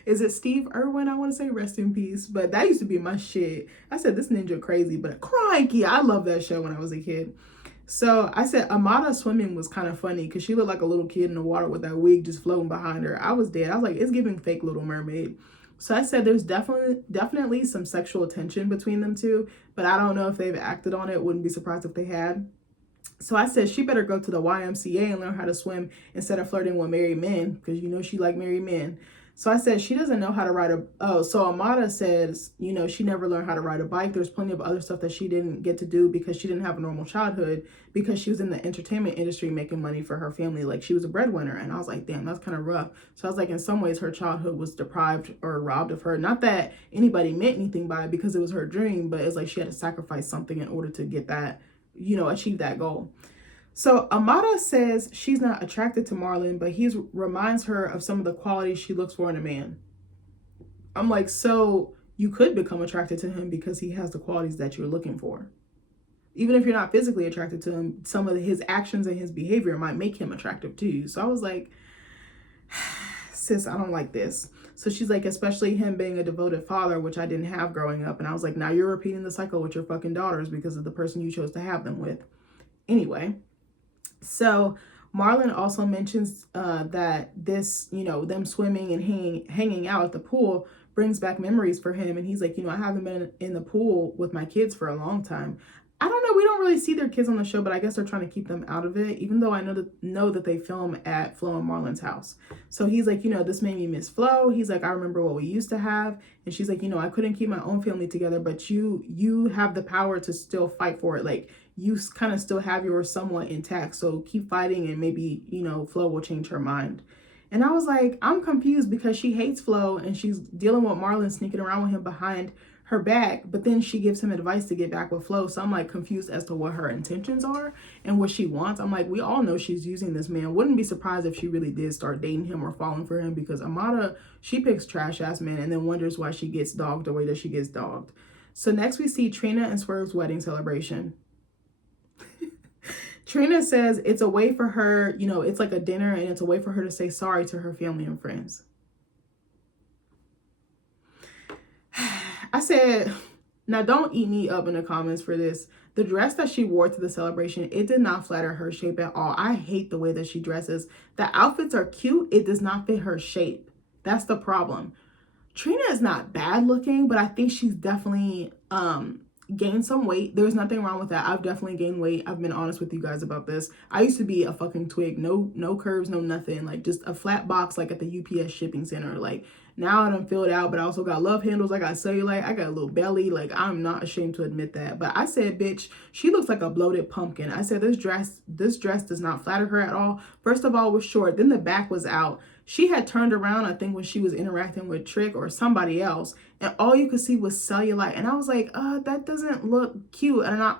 Is it Steve Irwin? I want to say rest in peace. But that used to be my shit. I said, this ninja crazy, but crikey, I love that show when I was a kid. So I said Amada swimming was kind of funny because she looked like a little kid in the water with that wig just floating behind her. I was dead. I was like, it's giving fake Little Mermaid. So I said there's definitely some sexual tension between them two, but I don't know if they've acted on it. Wouldn't be surprised if they had. So I said she better go to the YMCA and learn how to swim instead of flirting with married men, because she like married men. So I said she doesn't know how to ride so Amada says, she never learned how to ride a bike. There's plenty of other stuff that she didn't get to do because she didn't have a normal childhood, because she was in the entertainment industry making money for her family. Like, she was a breadwinner. And I was like, damn, that's kind of rough. So I was like, in some ways her childhood was deprived or robbed of her. Not that anybody meant anything by it, because it was her dream, but it's like she had to sacrifice something in order to get that, achieve that goal. So Amada says she's not attracted to Marlon, but he reminds her of some of the qualities she looks for in a man. I'm like, so you could become attracted to him because he has the qualities that you're looking for. Even if you're not physically attracted to him, some of his actions and his behavior might make him attractive to you. So I was like, sis, I don't like this. So she's like, especially him being a devoted father, which I didn't have growing up. And I was like, now you're repeating the cycle with your fucking daughters because of the person you chose to have them with. Anyway. So Marlon also mentions that this, them swimming and hanging out at the pool brings back memories for him. And he's like, I haven't been in the pool with my kids for a long time. I don't know. We don't really see their kids on the show, but I guess they're trying to keep them out of it, even though I know that they film at Flo and Marlon's house. So he's like, this made me miss Flo. He's like, I remember what we used to have. And she's like, I couldn't keep my own family together, but you have the power to still fight for it. Like, you kind of still have yours somewhat intact. So keep fighting, and maybe, Flo will change her mind. And I was like, I'm confused, because she hates Flo and she's dealing with Marlon sneaking around with him behind her back, but then she gives him advice to get back with Flo. So I'm like confused as to what her intentions are and what she wants. I'm like, we all know she's using this man. Wouldn't be surprised if she really did start dating him or falling for him, because Amada, she picks trash ass men and then wonders why she gets dogged the way that she gets dogged. So next we see Trina and Swerve's wedding celebration. Trina says it's a way for her, it's like a dinner, and it's a way for her to say sorry to her family and friends. I said, now don't eat me up in the comments for this. The dress that she wore to the celebration, it did not flatter her shape at all. I hate the way that she dresses. The outfits are cute. It does not fit her shape. That's the problem. Trina is not bad looking, but I think she's definitely gained some weight. There's nothing wrong with that. I've definitely gained weight. I've been honest with you guys about this. I used to be a fucking twig. No curves, no nothing. Like just a flat box like at the UPS shipping center. Like now I done filled out, but I also got love handles. I got cellulite. I got a little belly. Like I'm not ashamed to admit that. But I said, bitch, she looks like a bloated pumpkin. I said this dress does not flatter her at all. First of all, it was short. Then the back was out. She had turned around, I think, when she was interacting with Trick or somebody else, and all you could see was cellulite. And I was like, that doesn't look cute. And I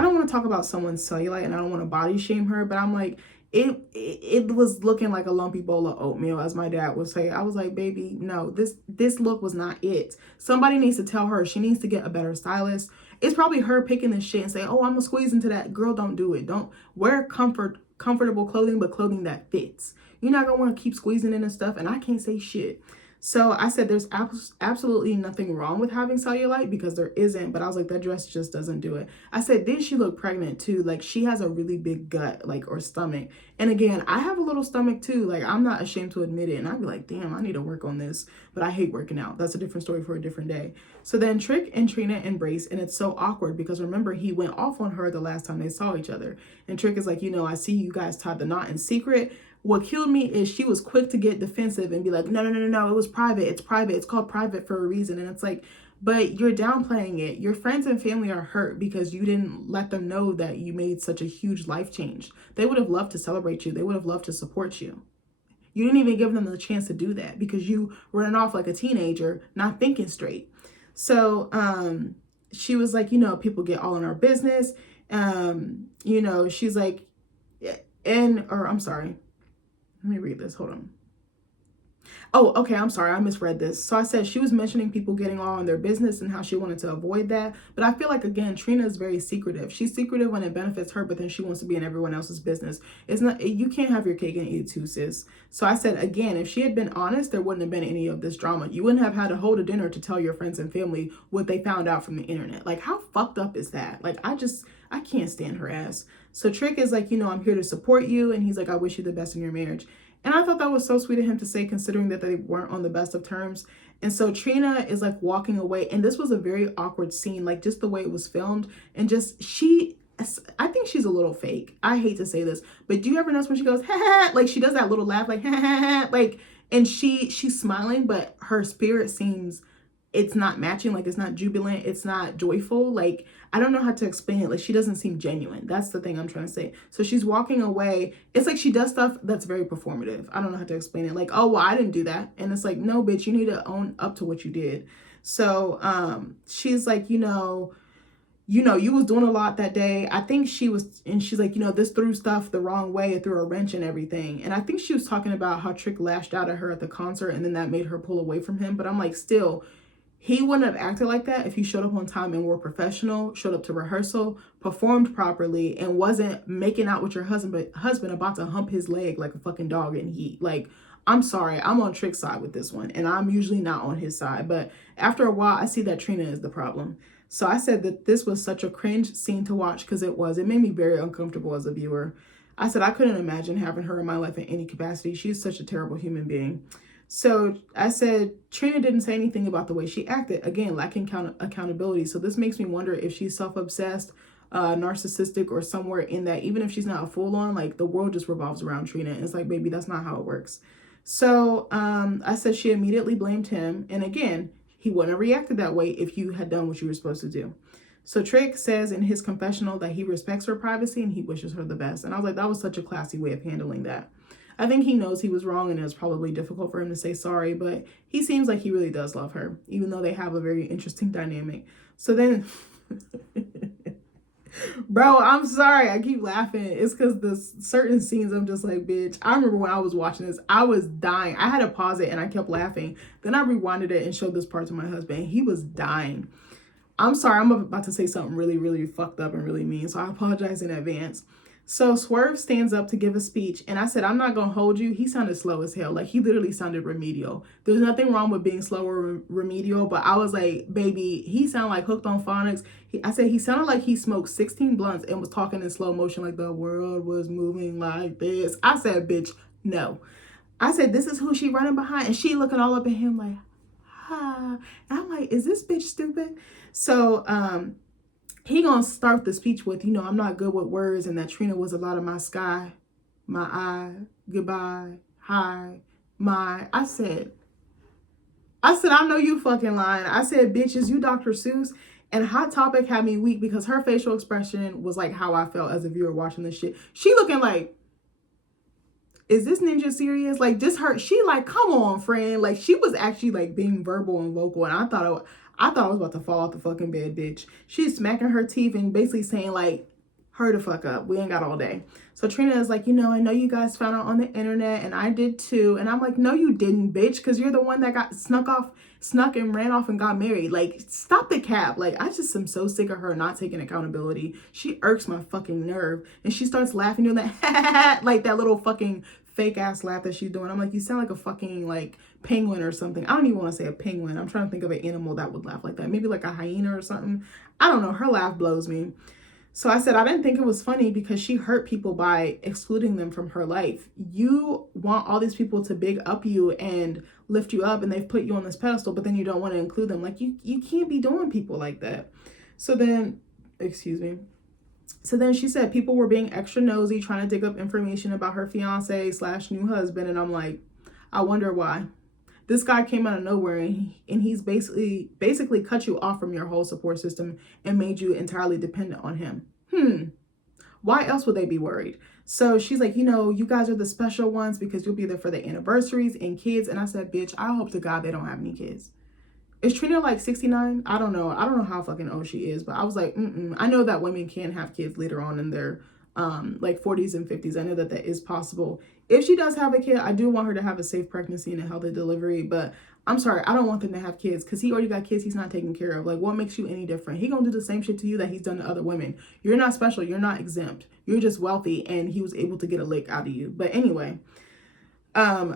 don't want to talk about someone's cellulite, and I don't want to body shame her, but I'm like, it was looking like a lumpy bowl of oatmeal, as my dad would say. I was like, baby, no, this look was not it. Somebody needs to tell her she needs to get a better stylist. It's probably her picking this shit and say, oh, I'm gonna squeeze into that. Girl, don't do it. Don't wear comfortable clothing, but clothing that fits. You're not gonna want to keep squeezing into stuff, and I can't say shit. So I said there's absolutely nothing wrong with having cellulite, because there isn't, but I was like, that dress just doesn't do it. I said, then she looked pregnant too. Like she has a really big gut, like, or stomach. And again, I have a little stomach too. Like I'm not ashamed to admit it. And I'd be like, damn, I need to work on this, but I hate working out. That's a different story for a different day. So then Trick and Trina embrace, and it's so awkward because remember, he went off on her the last time they saw each other. And Trick is like, I see you guys tied the knot in secret. What killed me is she was quick to get defensive and be like, no, it was private. It's private. It's called private for a reason. And it's like, but you're downplaying it. Your friends and family are hurt because you didn't let them know that you made such a huge life change. They would have loved to celebrate you. They would have loved to support you. You didn't even give them the chance to do that because you ran off like a teenager, not thinking straight. So she was like, people get all in our business. She's like, I'm sorry. Let me read this. Hold on. Oh, okay. I'm sorry. I misread this. So I said she was mentioning people getting all in their business and how she wanted to avoid that. But I feel like, again, Trina is very secretive. She's secretive when it benefits her, but then she wants to be in everyone else's business. It's not, you can't have your cake and eat it too, sis. So I said, again, if she had been honest, there wouldn't have been any of this drama. You wouldn't have had to hold a dinner to tell your friends and family what they found out from the internet. Like, how fucked up is that? Like, I can't stand her ass. So Trick is like, I'm here to support you. And he's like, I wish you the best in your marriage. And I thought that was so sweet of him to say, considering that they weren't on the best of terms. And so Trina is like walking away. And this was a very awkward scene, like just the way it was filmed. And just I think she's a little fake. I hate to say this, but do you ever notice when she goes, ha ha, like she does that little laugh, like, ha ha ha, like, and she's smiling, but her spirit seems, it's not matching. Like it's not jubilant. It's not joyful. Like, I don't know how to explain it. Like she doesn't seem genuine. That's the thing I'm trying to say. So she's walking away. It's like she does stuff that's very performative. I don't know how to explain it. Like, oh, well, I didn't do that. And it's like, no, bitch, you need to own up to what you did. So she's like, you was doing a lot that day. I think she was, and she's like, this threw stuff the wrong way. It threw a wrench and everything. And I think she was talking about how Trick lashed out at her at the concert and then that made her pull away from him. But I'm like, still, he wouldn't have acted like that if he showed up on time and were professional, showed up to rehearsal, performed properly, and wasn't making out with your husband about to hump his leg like a fucking dog in heat. Like, I'm sorry, I'm on Trick's side with this one, and I'm usually not on his side. But after a while, I see that Trina is the problem. So I said that this was such a cringe scene to watch because it made me very uncomfortable as a viewer. I said I couldn't imagine having her in my life in any capacity. She's such a terrible human being. So I said, Trina didn't say anything about the way she acted. Again, lacking accountability. So this makes me wonder if she's self-obsessed, narcissistic, or somewhere in that, even if she's not a full-on, like the world just revolves around Trina. And it's like, baby, that's not how it works. So I said she immediately blamed him. And again, he wouldn't have reacted that way if you had done what you were supposed to do. So Trick says in his confessional that he respects her privacy and he wishes her the best. And I was like, that was such a classy way of handling that. I think he knows he was wrong and it was probably difficult for him to say sorry, but he seems like he really does love her, even though they have a very interesting dynamic. So then, bro, I'm sorry. I keep laughing. It's because the certain scenes I'm just like, bitch. I remember when I was watching this, I was dying. I had to pause it and I kept laughing. Then I rewinded it and showed this part to my husband. He was dying. I'm sorry. I'm about to say something really, really fucked up and really mean. So I apologize in advance. So Swerve stands up to give a speech. And I said, I'm not going to hold you. He sounded slow as hell. Like he literally sounded remedial. There's nothing wrong with being slow or remedial. But I was like, baby, he sounded like hooked on phonics. I said he sounded like he smoked 16 blunts and was talking in slow motion like the world was moving like this. I said, bitch, no. I said, this is who she running behind. And she looking all up at him like, And I'm like, is this bitch stupid? So he gonna start the speech with, I'm not good with words, and that Trina was a lot of my sky, my eye, goodbye, hi, my. I know you fucking lying. I said, bitch, is you Dr. Seuss? And Hot Topic had me weak because her facial expression was like how I felt as a viewer watching this shit. She looking like, is this ninja serious? Like, just her, she like, come on, friend. Like, she was actually like being verbal and vocal, and I thought I was about to fall off the fucking bed, bitch. She's smacking her teeth and basically saying like, hurry the fuck up. We ain't got all day. So Trina is like, I know you guys found out on the internet, and I did too. And I'm like, no, you didn't, bitch, because you're the one that got snuck and ran off and got married. Like, stop the cap. Like, I just am so sick of her not taking accountability. She irks my fucking nerve. And she starts laughing, doing that, like that little fucking fake ass laugh that she's doing. I'm like, you sound like a fucking like penguin or something. I don't even want to say a penguin. I'm trying to think of an animal that would laugh like that. Maybe like a hyena or something. I don't know. Her laugh blows me. So I said, I didn't think it was funny because she hurt people by excluding them from her life. You want all these people to big up you and lift you up, and they've put you on this pedestal, but then you don't want to include them. Like, you can't be doing people like that. So then, excuse me. So then she said people were being extra nosy, trying to dig up information about her fiance / new husband. And I'm like, I wonder why. This guy came out of nowhere, and he's basically cut you off from your whole support system and made you entirely dependent on him. Why else would they be worried? So she's like, you guys are the special ones because you'll be there for the anniversaries and kids. And I said, bitch, I hope to God they don't have any kids. Is Trina like 69? I don't know. I don't know how fucking old she is, but I was like, I know that women can have kids later on in their like 40s and 50s. I know that is possible. If she does have a kid, I do want her to have a safe pregnancy and a healthy delivery, but I'm sorry, I don't want them to have kids because he already got kids he's not taking care of. Like, what makes you any different? He gonna do the same shit to you that he's done to other women. You're not special. You're not exempt. You're just wealthy, and he was able to get a lick out of you. But anyway,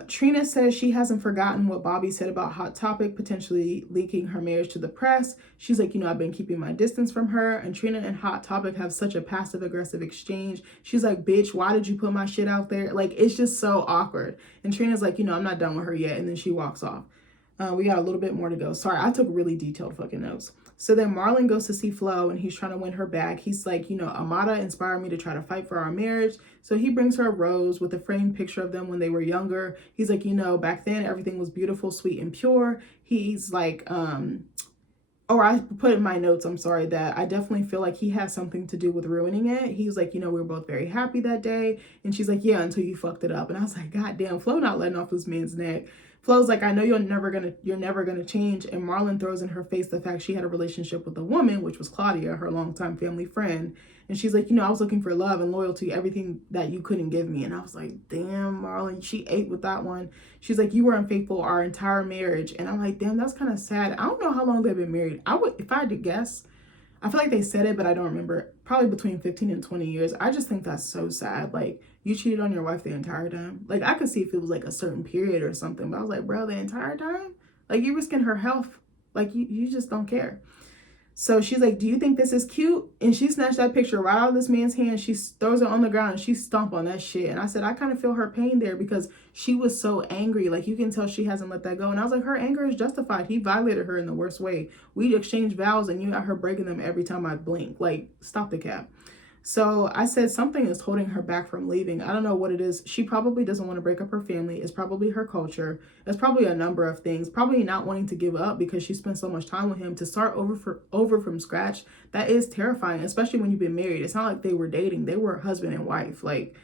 Trina says she hasn't forgotten what Bobby said about Hot Topic potentially leaking her marriage to the press. She's like, I've been keeping my distance from her. And Trina and Hot Topic have such a passive aggressive exchange. She's like, bitch, why did you put my shit out there? Like, it's just so awkward. And Trina's like, I'm not done with her yet. And then she walks off. We got a little bit more to go. Sorry, I took really detailed fucking notes. So then Marlon goes to see Flo, and he's trying to win her back. He's like, Amada inspired me to try to fight for our marriage. So he brings her a rose with a framed picture of them when they were younger. He's like, back then everything was beautiful, sweet, and pure. He's like, or I put in my notes, I'm sorry, that I definitely feel like he has something to do with ruining it. He was like, we were both very happy that day. And she's like, yeah, until you fucked it up. And I was like, God damn, Flo not letting off this man's neck. Flo's like, I know you're never gonna change. And Marlon throws in her face the fact she had a relationship with a woman, which was Claudia, her longtime family friend. And she's like, I was looking for love and loyalty, everything that you couldn't give me. And I was like, damn, Marlon, she ate with that one. She's like, you were unfaithful our entire marriage. And I'm like, damn, that's kind of sad. I don't know how long they've been married. If I had to guess, I feel like they said it, but I don't remember. Probably between 15 and 20 years. I just think that's so sad. Like, you cheated on your wife the entire time. Like, I could see if it was like a certain period or something, but I was like, bro, the entire time? Like, you're risking her health. Like, you just don't care. So she's like, do you think this is cute? And she snatched that picture right out of this man's hand. She throws it on the ground and she stomped on that shit. And I said, I kind of feel her pain there because she was so angry. Like, you can tell she hasn't let that go. And I was like, her anger is justified. He violated her in the worst way. We exchanged vows and you got her breaking them every time I blink. Like, stop the cap. So I said something is holding her back from leaving. I don't know what it is. She probably doesn't want to break up her family. It's probably her culture. It's probably a number of things. Probably not wanting to give up because she spent so much time with him. To start over from scratch, that is terrifying, especially when you've been married. It's not like they were dating. They were husband and wife. Like,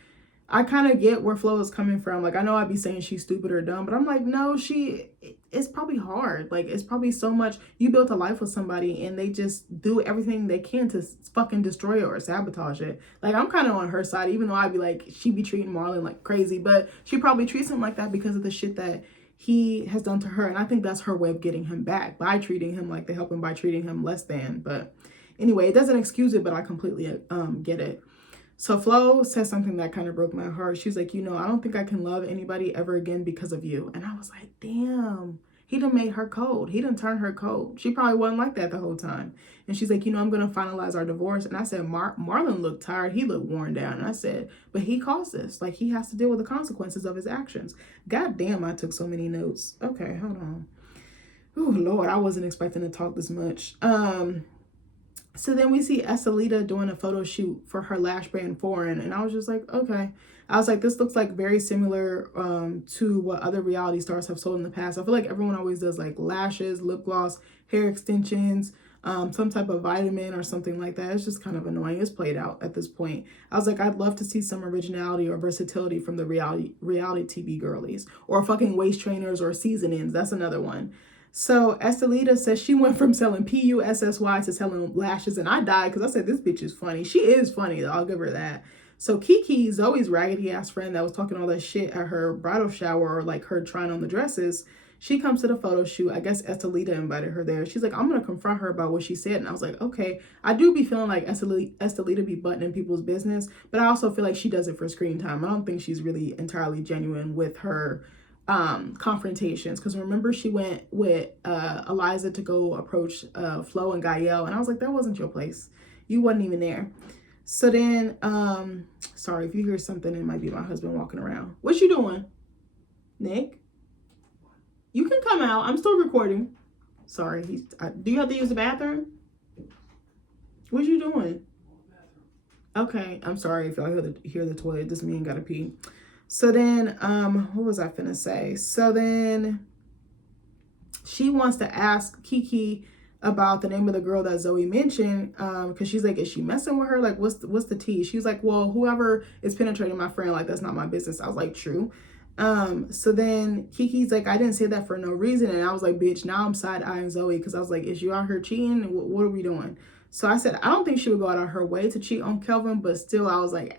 I kind of get where Flo is coming from. Like, I know I'd be saying she's stupid or dumb, but I'm like, no, it's probably hard. Like, it's probably so much. You built a life with somebody and they just do everything they can to fucking destroy it or sabotage it. Like, I'm kind of on her side, even though I'd be like, she be treating Marlon like crazy, but she probably treats him like that because of the shit that he has done to her. And I think that's her way of getting him back, by treating him like they help him, by treating him less than. But anyway, it doesn't excuse it, but I completely get it. So Flo says something that kind of broke my heart. She's like, I don't think I can love anybody ever again because of you. And I was like, damn, he done made her cold. He done turned her cold. She probably wasn't like that the whole time. And she's like, I'm going to finalize our divorce. And I said, Marlon looked tired. He looked worn down. And I said, but he caused this. Like, he has to deal with the consequences of his actions. God damn, I took so many notes. Okay, hold on. Oh Lord, I wasn't expecting to talk this much. So then we see Estelita doing a photo shoot for her lash brand Foreign, and I was just like, okay. I was like, this looks like very similar to what other reality stars have sold in the past. I feel like everyone always does like lashes, lip gloss, hair extensions, some type of vitamin or something like that. It's just kind of annoying. It's played out at this point. I was like, I'd love to see some originality or versatility from the reality TV girlies, or fucking waist trainers or seasonings. That's another one. So Estelita says she went from selling PUSSY to selling lashes, and I died because I said, this bitch is funny. She is funny, though. I'll give her that. So Kiki, Zoe's raggedy ass friend that was talking all that shit at her bridal shower, or like her trying on the dresses, she comes to the photo shoot. I guess Estelita invited her there. She's like, I'm going to confront her about what she said. And I was like, okay. I do be feeling like Estelita be buttoning people's business, but I also feel like she does it for screen time. I don't think she's really entirely genuine with her confrontations, because remember she went with Eliza to go approach Flo and Gael, and I was like, that wasn't your place. You wasn't even there. So then sorry if you hear something, it might be my husband walking around. What you doing, Nick? You can come out, I'm still recording. Sorry, do you have to use the bathroom? What you doing? Okay, I'm sorry if y'all hear the toilet. This man gotta pee. So then, what was I finna say? So then she wants to ask Kiki about the name of the girl that Zoe mentioned, because she's like, is she messing with her? Like, what's the tea? She's like, well, whoever is penetrating my friend, like, that's not my business. I was like, true. So then Kiki's like, I didn't say that for no reason. And I was like, bitch, now I'm side-eyeing Zoe, because I was like, is you out here cheating? What are we doing? So I said, I don't think she would go out of her way to cheat on Kelvin, but still I was like,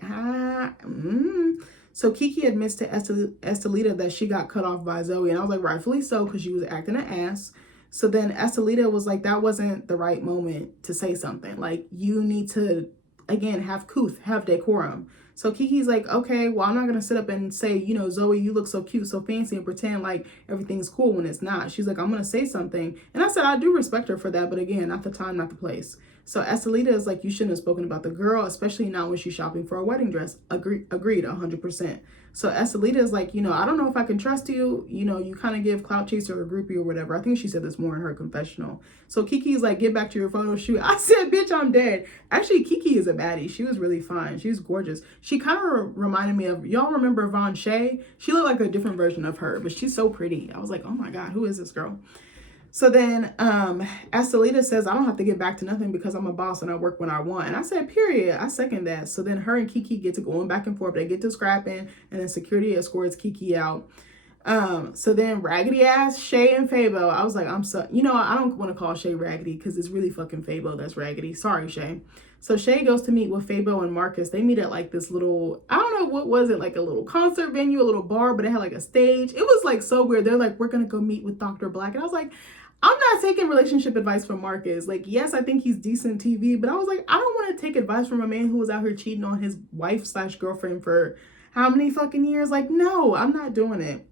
So Kiki admits to Estelita that she got cut off by Zoe. And I was like, rightfully so, because she was acting an ass. So then Estelita was like, that wasn't the right moment to say something. Like, you need to, again, have couth, have decorum. So Kiki's like, okay, well, I'm not going to sit up and say, you know, Zoe, you look so cute, so fancy, and pretend like everything's cool when it's not. She's like, I'm going to say something. And I said, I do respect her for that. But again, not the time, not the place. So Estelita is like, you shouldn't have spoken about the girl, especially not when she's shopping for a wedding dress. Agreed, 100%. So Estelita is like, you know, I don't know if I can trust you. You know, you kind of give clout chaser or a groupie or whatever. I think she said this more in her confessional. So Kiki's like, get back to your photo shoot. I said, bitch, I'm dead. Actually, Kiki is a baddie. She was really fine. She was gorgeous. She kind of reminded me of, y'all remember Von Shea? She looked like a different version of her, but she's so pretty. I was like, oh my God, who is this girl? So then Estelita says, I don't have to get back to nothing because I'm a boss and I work when I want. And I said, period. I second that. So then her and Kiki get to going back and forth. They get to scrapping, and then security escorts Kiki out. So then raggedy ass Shay and Fabo. I was like, you know, I don't want to call Shay raggedy because it's really fucking Fabo that's raggedy. Sorry, Shay. So Shay goes to meet with Fabo and Marcus. They meet at like this little, I don't know, what was it? Like a little concert venue, a little bar, but it had like a stage. It was like so weird. They're like, we're going to go meet with Dr. Black. And I was like, I'm not taking relationship advice from Marcus. Like, yes, I think he's decent TV, but I was like, I don't want to take advice from a man who was out here cheating on his wife/girlfriend for how many fucking years? Like, no, I'm not doing it.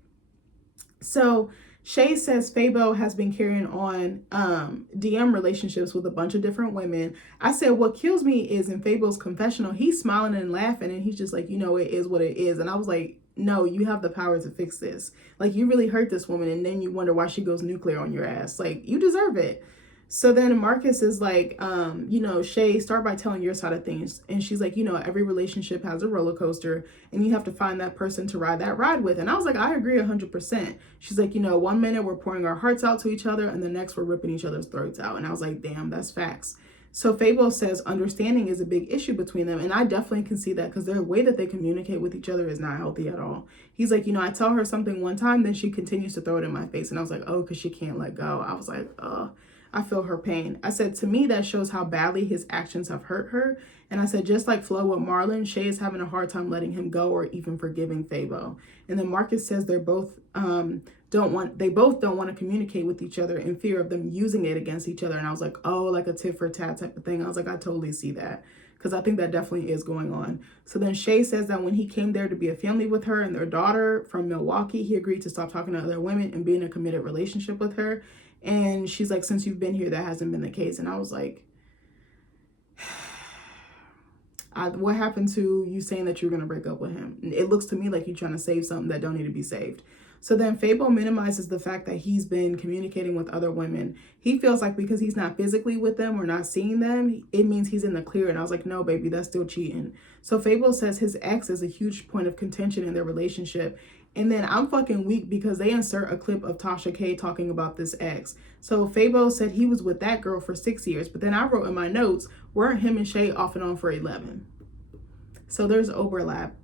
So Shay says Fabo has been carrying on DM relationships with a bunch of different women. I said, what kills me is in Fabo's confessional, he's smiling and laughing, and he's just like, you know, it is what it is. And I was like, no, you have the power to fix this. Like, you really hurt this woman, and then you wonder why she goes nuclear on your ass. Like, you deserve it. So then Marcus is like, you know, Shay, start by telling your side of things. And she's like, you know, every relationship has a roller coaster, and you have to find that person to ride that ride with. And I was like, I agree 100%. She's like, you know, one minute we're pouring our hearts out to each other, and the next we're ripping each other's throats out. And I was like, damn, that's facts. So Fabo says understanding is a big issue between them. And I definitely can see that, because their way that they communicate with each other is not healthy at all. He's like, you know, I tell her something one time, then she continues to throw it in my face. And I was like, oh, because she can't let go. I was like, I feel her pain. I said, to me, that shows how badly his actions have hurt her. And I said, just like Flo with Marlon, Shay is having a hard time letting him go or even forgiving Fabo. And then Marcus says they both don't want to communicate with each other in fear of them using it against each other. And I was like, oh, like a tit for tat type of thing. I was like, I totally see that, because I think that definitely is going on. So then Shay says that when he came there to be a family with her and their daughter from Milwaukee, he agreed to stop talking to other women and be in a committed relationship with her. And she's like, since you've been here, that hasn't been the case. And I was like, what happened to you saying that you're going to break up with him? It looks to me like you're trying to save something that don't need to be saved. So then Fable minimizes the fact that he's been communicating with other women. He feels like because he's not physically with them or not seeing them, it means he's in the clear. And I was like, no, baby, that's still cheating. So Fable says his ex is a huge point of contention in their relationship. And then I'm fucking weak because they insert a clip of Tasha K talking about this ex. So Fabo said he was with that girl for 6 years. But then I wrote in my notes, weren't him and Shay off and on for 11? So there's overlap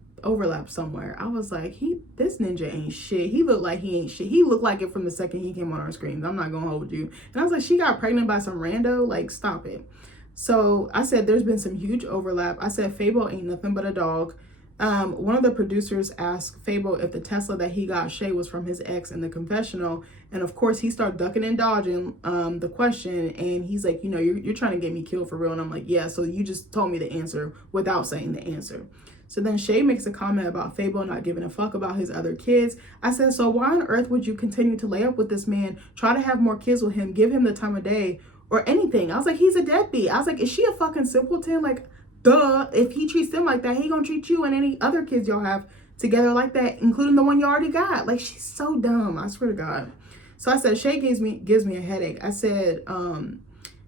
somewhere. I was like, this ninja ain't shit. He looked like he ain't shit. He looked like it from the second he came on our screens. I'm not gonna hold you. And I was like, she got pregnant by some rando? Like, stop it. So I said there's been some huge overlap. I said Fable ain't nothing but a dog. One of the producers asked Fable if the Tesla that he got Shay was from his ex in the confessional. And of course he started ducking and dodging the question. And he's like, you're trying to get me killed for real. And I'm like, yeah, so you just told me the answer without saying the answer. So then Shay makes a comment about Fable not giving a fuck about his other kids. I said, so why on earth would you continue to lay up with this man, try to have more kids with him, give him the time of day or anything? I was like, he's a deadbeat. I was like, is she a fucking simpleton? Like, duh, if he treats them like that, he gonna treat you and any other kids y'all have together like that, including the one you already got. Like, she's so dumb, I swear to God. So I said, Shay gives me a headache. I said,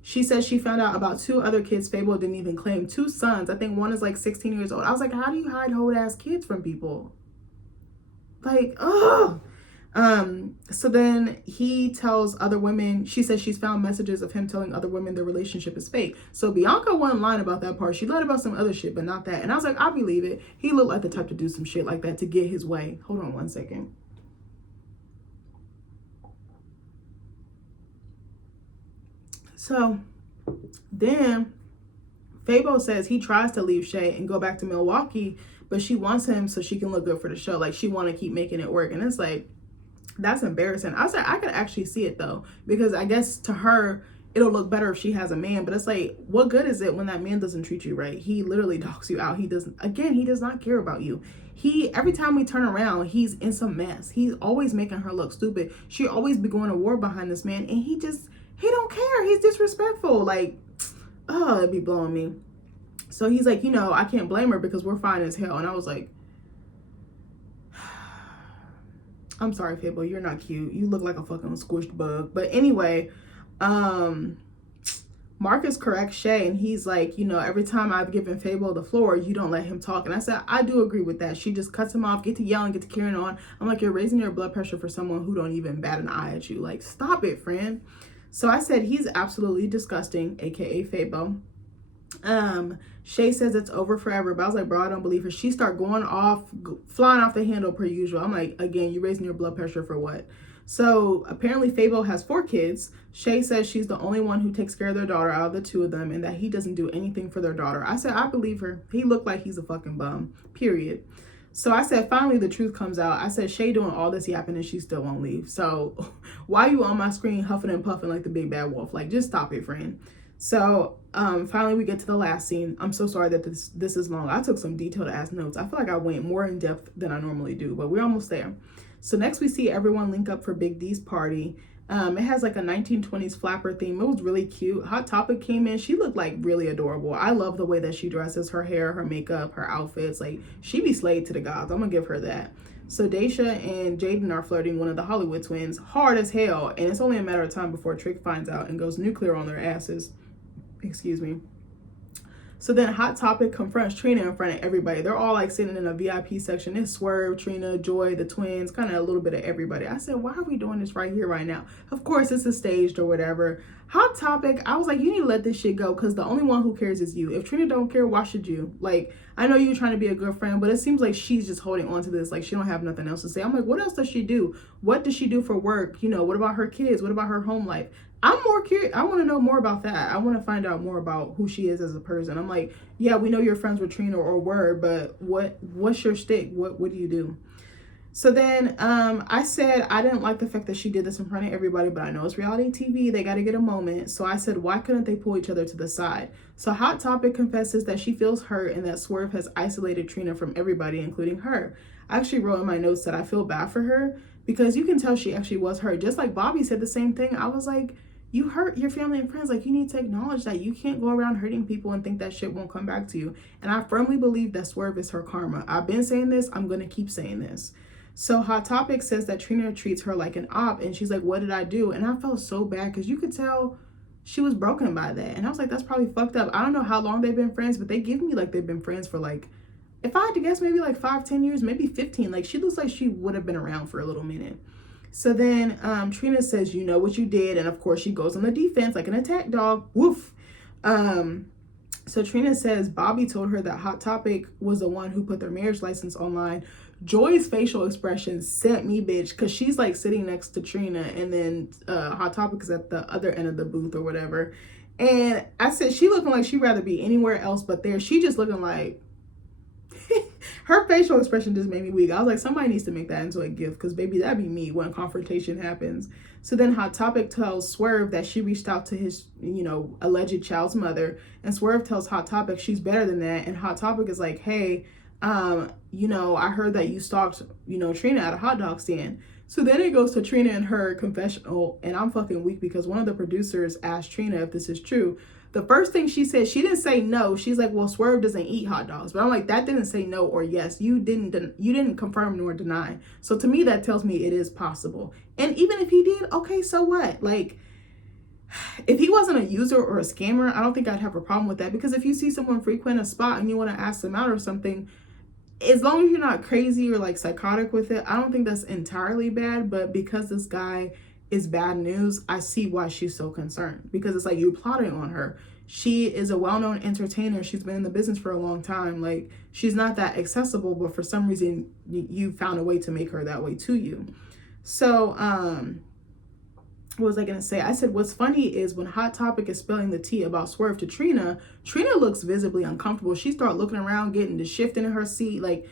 she says she found out about 2 other kids Fable didn't even claim. 2 sons. I think one is like 16 years old. I was like, how do you hide old ass kids from people? Like, ugh. So then he tells other women, she says she's found messages of him telling other women the relationship is fake. So Bianca wasn't lying about that part. She lied about some other shit, but not that. And I was like, I believe it. He looked like the type to do some shit like that to get his way. Hold on one second. So then Fabo says he tries to leave Shay and go back to Milwaukee, but she wants him so she can look good for the show. Like, she want to keep making it work. And it's like, that's embarrassing. I said I could actually see it though, because I guess to her it'll look better if she has a man. But it's like, what good is it when that man doesn't treat you right? He literally dogs you out. He does not care about you. Every time we turn around, he's in some mess. He's always making her look stupid. She always be going to war behind this man, and he don't care. He's disrespectful. Like, oh, it'd be blowing me. So he's like, I can't blame her because we're fine as hell. And I was like, I'm sorry, Fable, you're not cute. You look like a fucking squished bug. But anyway, Marcus corrects Shay, and he's like, every time I've given Fable the floor, you don't let him talk. And I said, I do agree with that. She just cuts him off, get to yelling, get to carrying on. I'm like, you're raising your blood pressure for someone who don't even bat an eye at you. Like, stop it, friend. So I said, he's absolutely disgusting, aka Fabo. Shay says it's over forever, but I was like, bro, I don't believe her. She start going off, flying off the handle per usual. I'm like, again, you raising your blood pressure for what? So apparently Fabo has 4 kids. Shay says she's the only one who takes care of their daughter out of the 2 of them, and that he doesn't do anything for their daughter. I said, I believe her. He looked like he's a fucking bum, period. So I said, finally the truth comes out. I said, Shay doing all this yapping and she still won't leave. So why are you on my screen huffing and puffing like the big bad wolf? Like, just stop it, friend. So finally we get to the last scene. I'm so sorry that this is long. I took some detailed ass notes. I feel like I went more in depth than I normally do, but we're almost there. So next we see everyone link up for Big D's party. It has like a 1920s flapper theme. It was really cute. Hot Topic came in. She looked like really adorable. I love the way that she dresses, her hair, her makeup, her outfits. Like, she be slayed to the gods. I'm gonna give her that. So Daisha and Jaden are flirting one of the Hollywood twins hard as hell, and it's only a matter of time before Trick finds out and goes nuclear on their asses. Excuse me. So then Hot Topic confronts Trina in front of everybody. They're all like sitting in a VIP section. It's Swerve, Trina, Joy, the twins, kind of a little bit of everybody. I said, why are we doing this right here, right now? Of course, it's a staged or whatever. Hot Topic, I was like, you need to let this shit go, because the only one who cares is you. If Trina don't care, why should you? Like, I know you're trying to be a good friend, but it seems like she's just holding on to this. Like, she don't have nothing else to say. I'm like, what else does she do? What does she do for work? What about her kids? What about her home life? I'm more curious. I want to know more about that. I want to find out more about who she is as a person. I'm like, yeah, we know you're friends with Trina or Word, but what's your stick? What do you do? So then I said I didn't like the fact that she did this in front of everybody, but I know it's reality TV. They got to get a moment. So I said, why couldn't they pull each other to the side? So Hot Topic confesses that she feels hurt and that Swerve has isolated Trina from everybody, including her. I actually wrote in my notes that I feel bad for her, because you can tell she actually was hurt. Just like Bobby said the same thing. I was like, you hurt your family and friends. Like, you need to acknowledge that. You can't go around hurting people and think that shit won't come back to you. And I firmly believe that Swerve is her karma. I've been saying this. I'm going to keep saying this. So Hot Topic says that Trina treats her like an op, and she's like, what did I do? And I felt so bad because you could tell she was broken by that. And I was like, that's probably fucked up. I don't know how long they've been friends, but they give me like they've been friends for like, if I had to guess, maybe like 5-10 years, maybe 15. Like she looks like she would have been around for a little minute. So then Trina says, you know what you did. And of course she goes on the defense like an attack dog. Woof. So Trina says Bobby told her that Hot Topic was the one who put their marriage license online. Joy's facial expression sent me, bitch, because she's like sitting next to Trina, and then Hot Topic is at the other end of the booth or whatever. And I said, she looking like she'd rather be anywhere else but there. She just looking like, her facial expression just made me weak. I was like, somebody needs to make that into a gift, because baby, that'd be me when confrontation happens. So then Hot Topic tells Swerve that she reached out to his, alleged child's mother, and Swerve tells Hot Topic she's better than that. And Hot Topic is like, hey, I heard that you stalked, Trina at a hot dog stand. So then it goes to Trina and her confessional, and I'm fucking weak because one of the producers asked Trina if this is true. The first thing she said, she didn't say no. She's like, well, Swerve doesn't eat hot dogs. But I'm like, that didn't say no or yes. You didn't confirm nor deny. So to me, that tells me it is possible. And even if he did, okay, so what? Like, if he wasn't a user or a scammer, I don't think I'd have a problem with that. Because if you see someone frequent a spot and you want to ask them out or something, as long as you're not crazy or like psychotic with it, I don't think that's entirely bad. But because this guy is bad news, I see why she's so concerned, because it's like you're plotting on her. She is a well-known entertainer. She's been in the business for a long time. Like, she's not that accessible, but for some reason you found a way to make her that way to you. So what was I gonna say? I said what's funny is when Hot Topic is spilling the tea about Swerve to Trina looks visibly uncomfortable. She started looking around, getting to shifting in her seat. Like,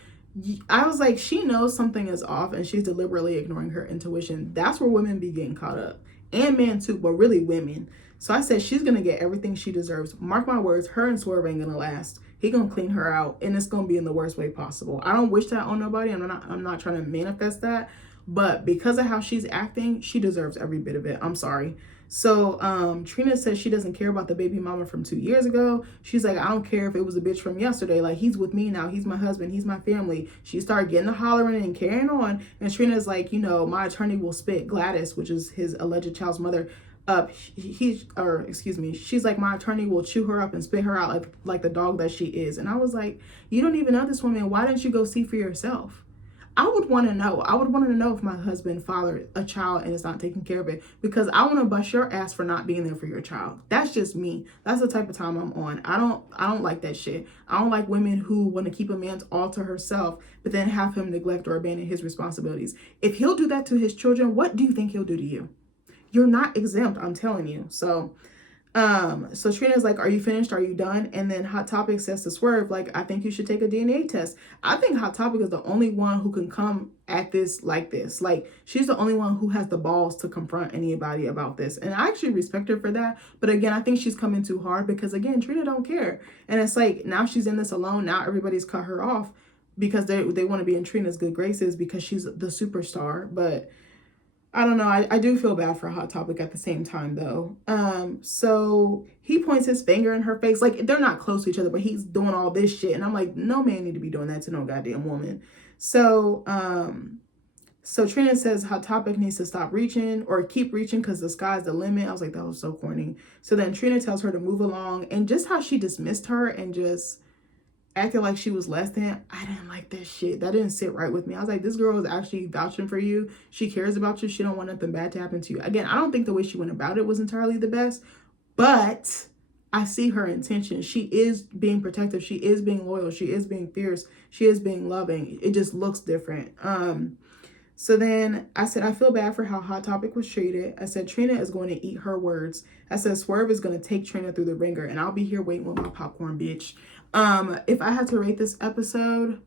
I was like, she knows something is off and she's deliberately ignoring her intuition. That's where women be getting caught up, and men too, but really women. So I said she's gonna get everything she deserves. Mark my words, her and Swerve ain't gonna last. He gonna clean her out, and it's gonna be in the worst way possible. I don't wish that on nobody. I'm not trying to manifest that, but because of how she's acting, she deserves every bit of it. I'm sorry. So Trina says she doesn't care about the baby mama from 2 years ago. She's like, I don't care if it was a bitch from yesterday. Like, he's with me now. He's my husband. He's my family. She started getting to hollering and carrying on. And Trina's like, my attorney will spit Gladys, which is his alleged child's mother, up. She's like, my attorney will chew her up and spit her out like the dog that she is. And I was like, you don't even know this woman. Why didn't you go see for yourself? I would want to know. I would want to know if my husband fathered a child and is not taking care of it, because I want to bust your ass for not being there for your child. That's just me. That's the type of time I'm on. I don't like that shit. I don't like women who want to keep a man all to herself, but then have him neglect or abandon his responsibilities. If he'll do that to his children, what do you think he'll do to you? You're not exempt, I'm telling you. So Trina's like, are you finished? Are you done? And then Hot Topic says to Swerve, like, I think you should take a DNA test. I think Hot Topic is the only one who can come at this like this. Like, she's the only one who has the balls to confront anybody about this. And I actually respect her for that. But again, I think she's coming too hard, because again, Trina don't care. And it's like, now she's in this alone. Now everybody's cut her off because they want to be in Trina's good graces because she's the superstar. But I don't know. I do feel bad for Hot Topic at the same time, though. So he points his finger in her face. Like, they're not close to each other, but he's doing all this shit. And I'm like, no man need to be doing that to no goddamn woman. So Trina says Hot Topic needs to stop reaching or keep reaching because the sky's the limit. I was like, that was so corny. So then Trina tells her to move along. And just how she dismissed her and just acting like she was less than, I didn't like that shit. That didn't sit right with me. I was like, this girl is actually vouching for you. She cares about you. She don't want nothing bad to happen to you. Again, I don't think the way she went about it was entirely the best, but I see her intention. She is being protective. She is being loyal. She is being fierce. She is being loving. It just looks different. So then I said, I feel bad for how Hot Topic was treated. I said, Trina is going to eat her words. I said, Swerve is going to take Trina through the ringer, and I'll be here waiting with my popcorn, bitch. If I had to rate this episode,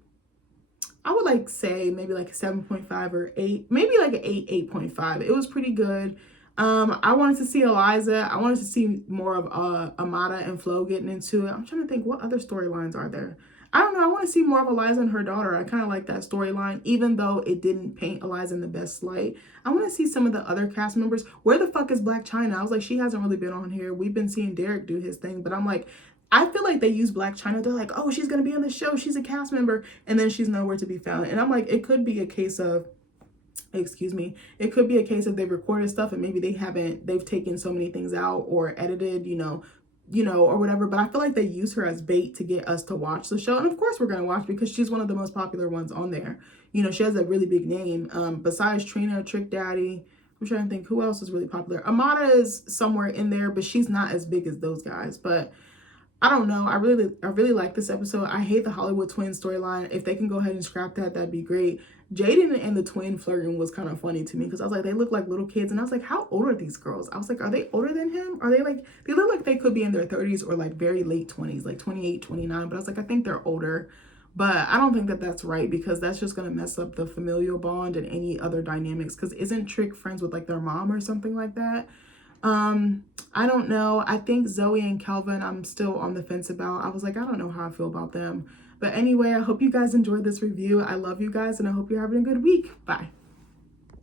I would like say maybe like a 7.5 or 8, maybe like an 8.5. It was pretty good. I wanted to see Eliza. I wanted to see more of Amada and Flo getting into it. I'm trying to think, what other storylines are there? I don't know. I want to see more of Eliza and her daughter. I kind of like that storyline, even though it didn't paint Eliza in the best light. I want to see some of the other cast members. Where the fuck is Black China? I was like, she hasn't really been on here. We've been seeing Derek do his thing, but I'm like, I feel like they use Blac Chyna. They're like, oh, she's going to be on the show. She's a cast member. And then she's nowhere to be found. And I'm like, it could be a case of, excuse me, it could be a case of they've recorded stuff and maybe they've taken so many things out or edited, or whatever. But I feel like they use her as bait to get us to watch the show. And of course we're going to watch because she's one of the most popular ones on there. She has a really big name. Besides Trina, Trick Daddy, I'm trying to think who else is really popular. Amada is somewhere in there, but she's not as big as those guys. But I don't know. I really like this episode. I hate the Hollywood twin storyline. If they can go ahead and scrap that, that'd be great. Jaden and the twin flirting was kind of funny to me because I was like, they look like little kids. And I was like, how old are these girls? I was like, are they older than him? Are they like, they look like they could be in their 30s or like very late 20s, like 28, 29. But I was like, I think they're older. But I don't think that that's right because that's just going to mess up the familial bond and any other dynamics. Because isn't Trick friends with like their mom or something like that? I don't know. I think Zoe and Kelvin, I'm still on the fence about. I was like, I don't know how I feel about them. But anyway, I hope you guys enjoyed this review. I love you guys and I hope you're having a good week. Bye.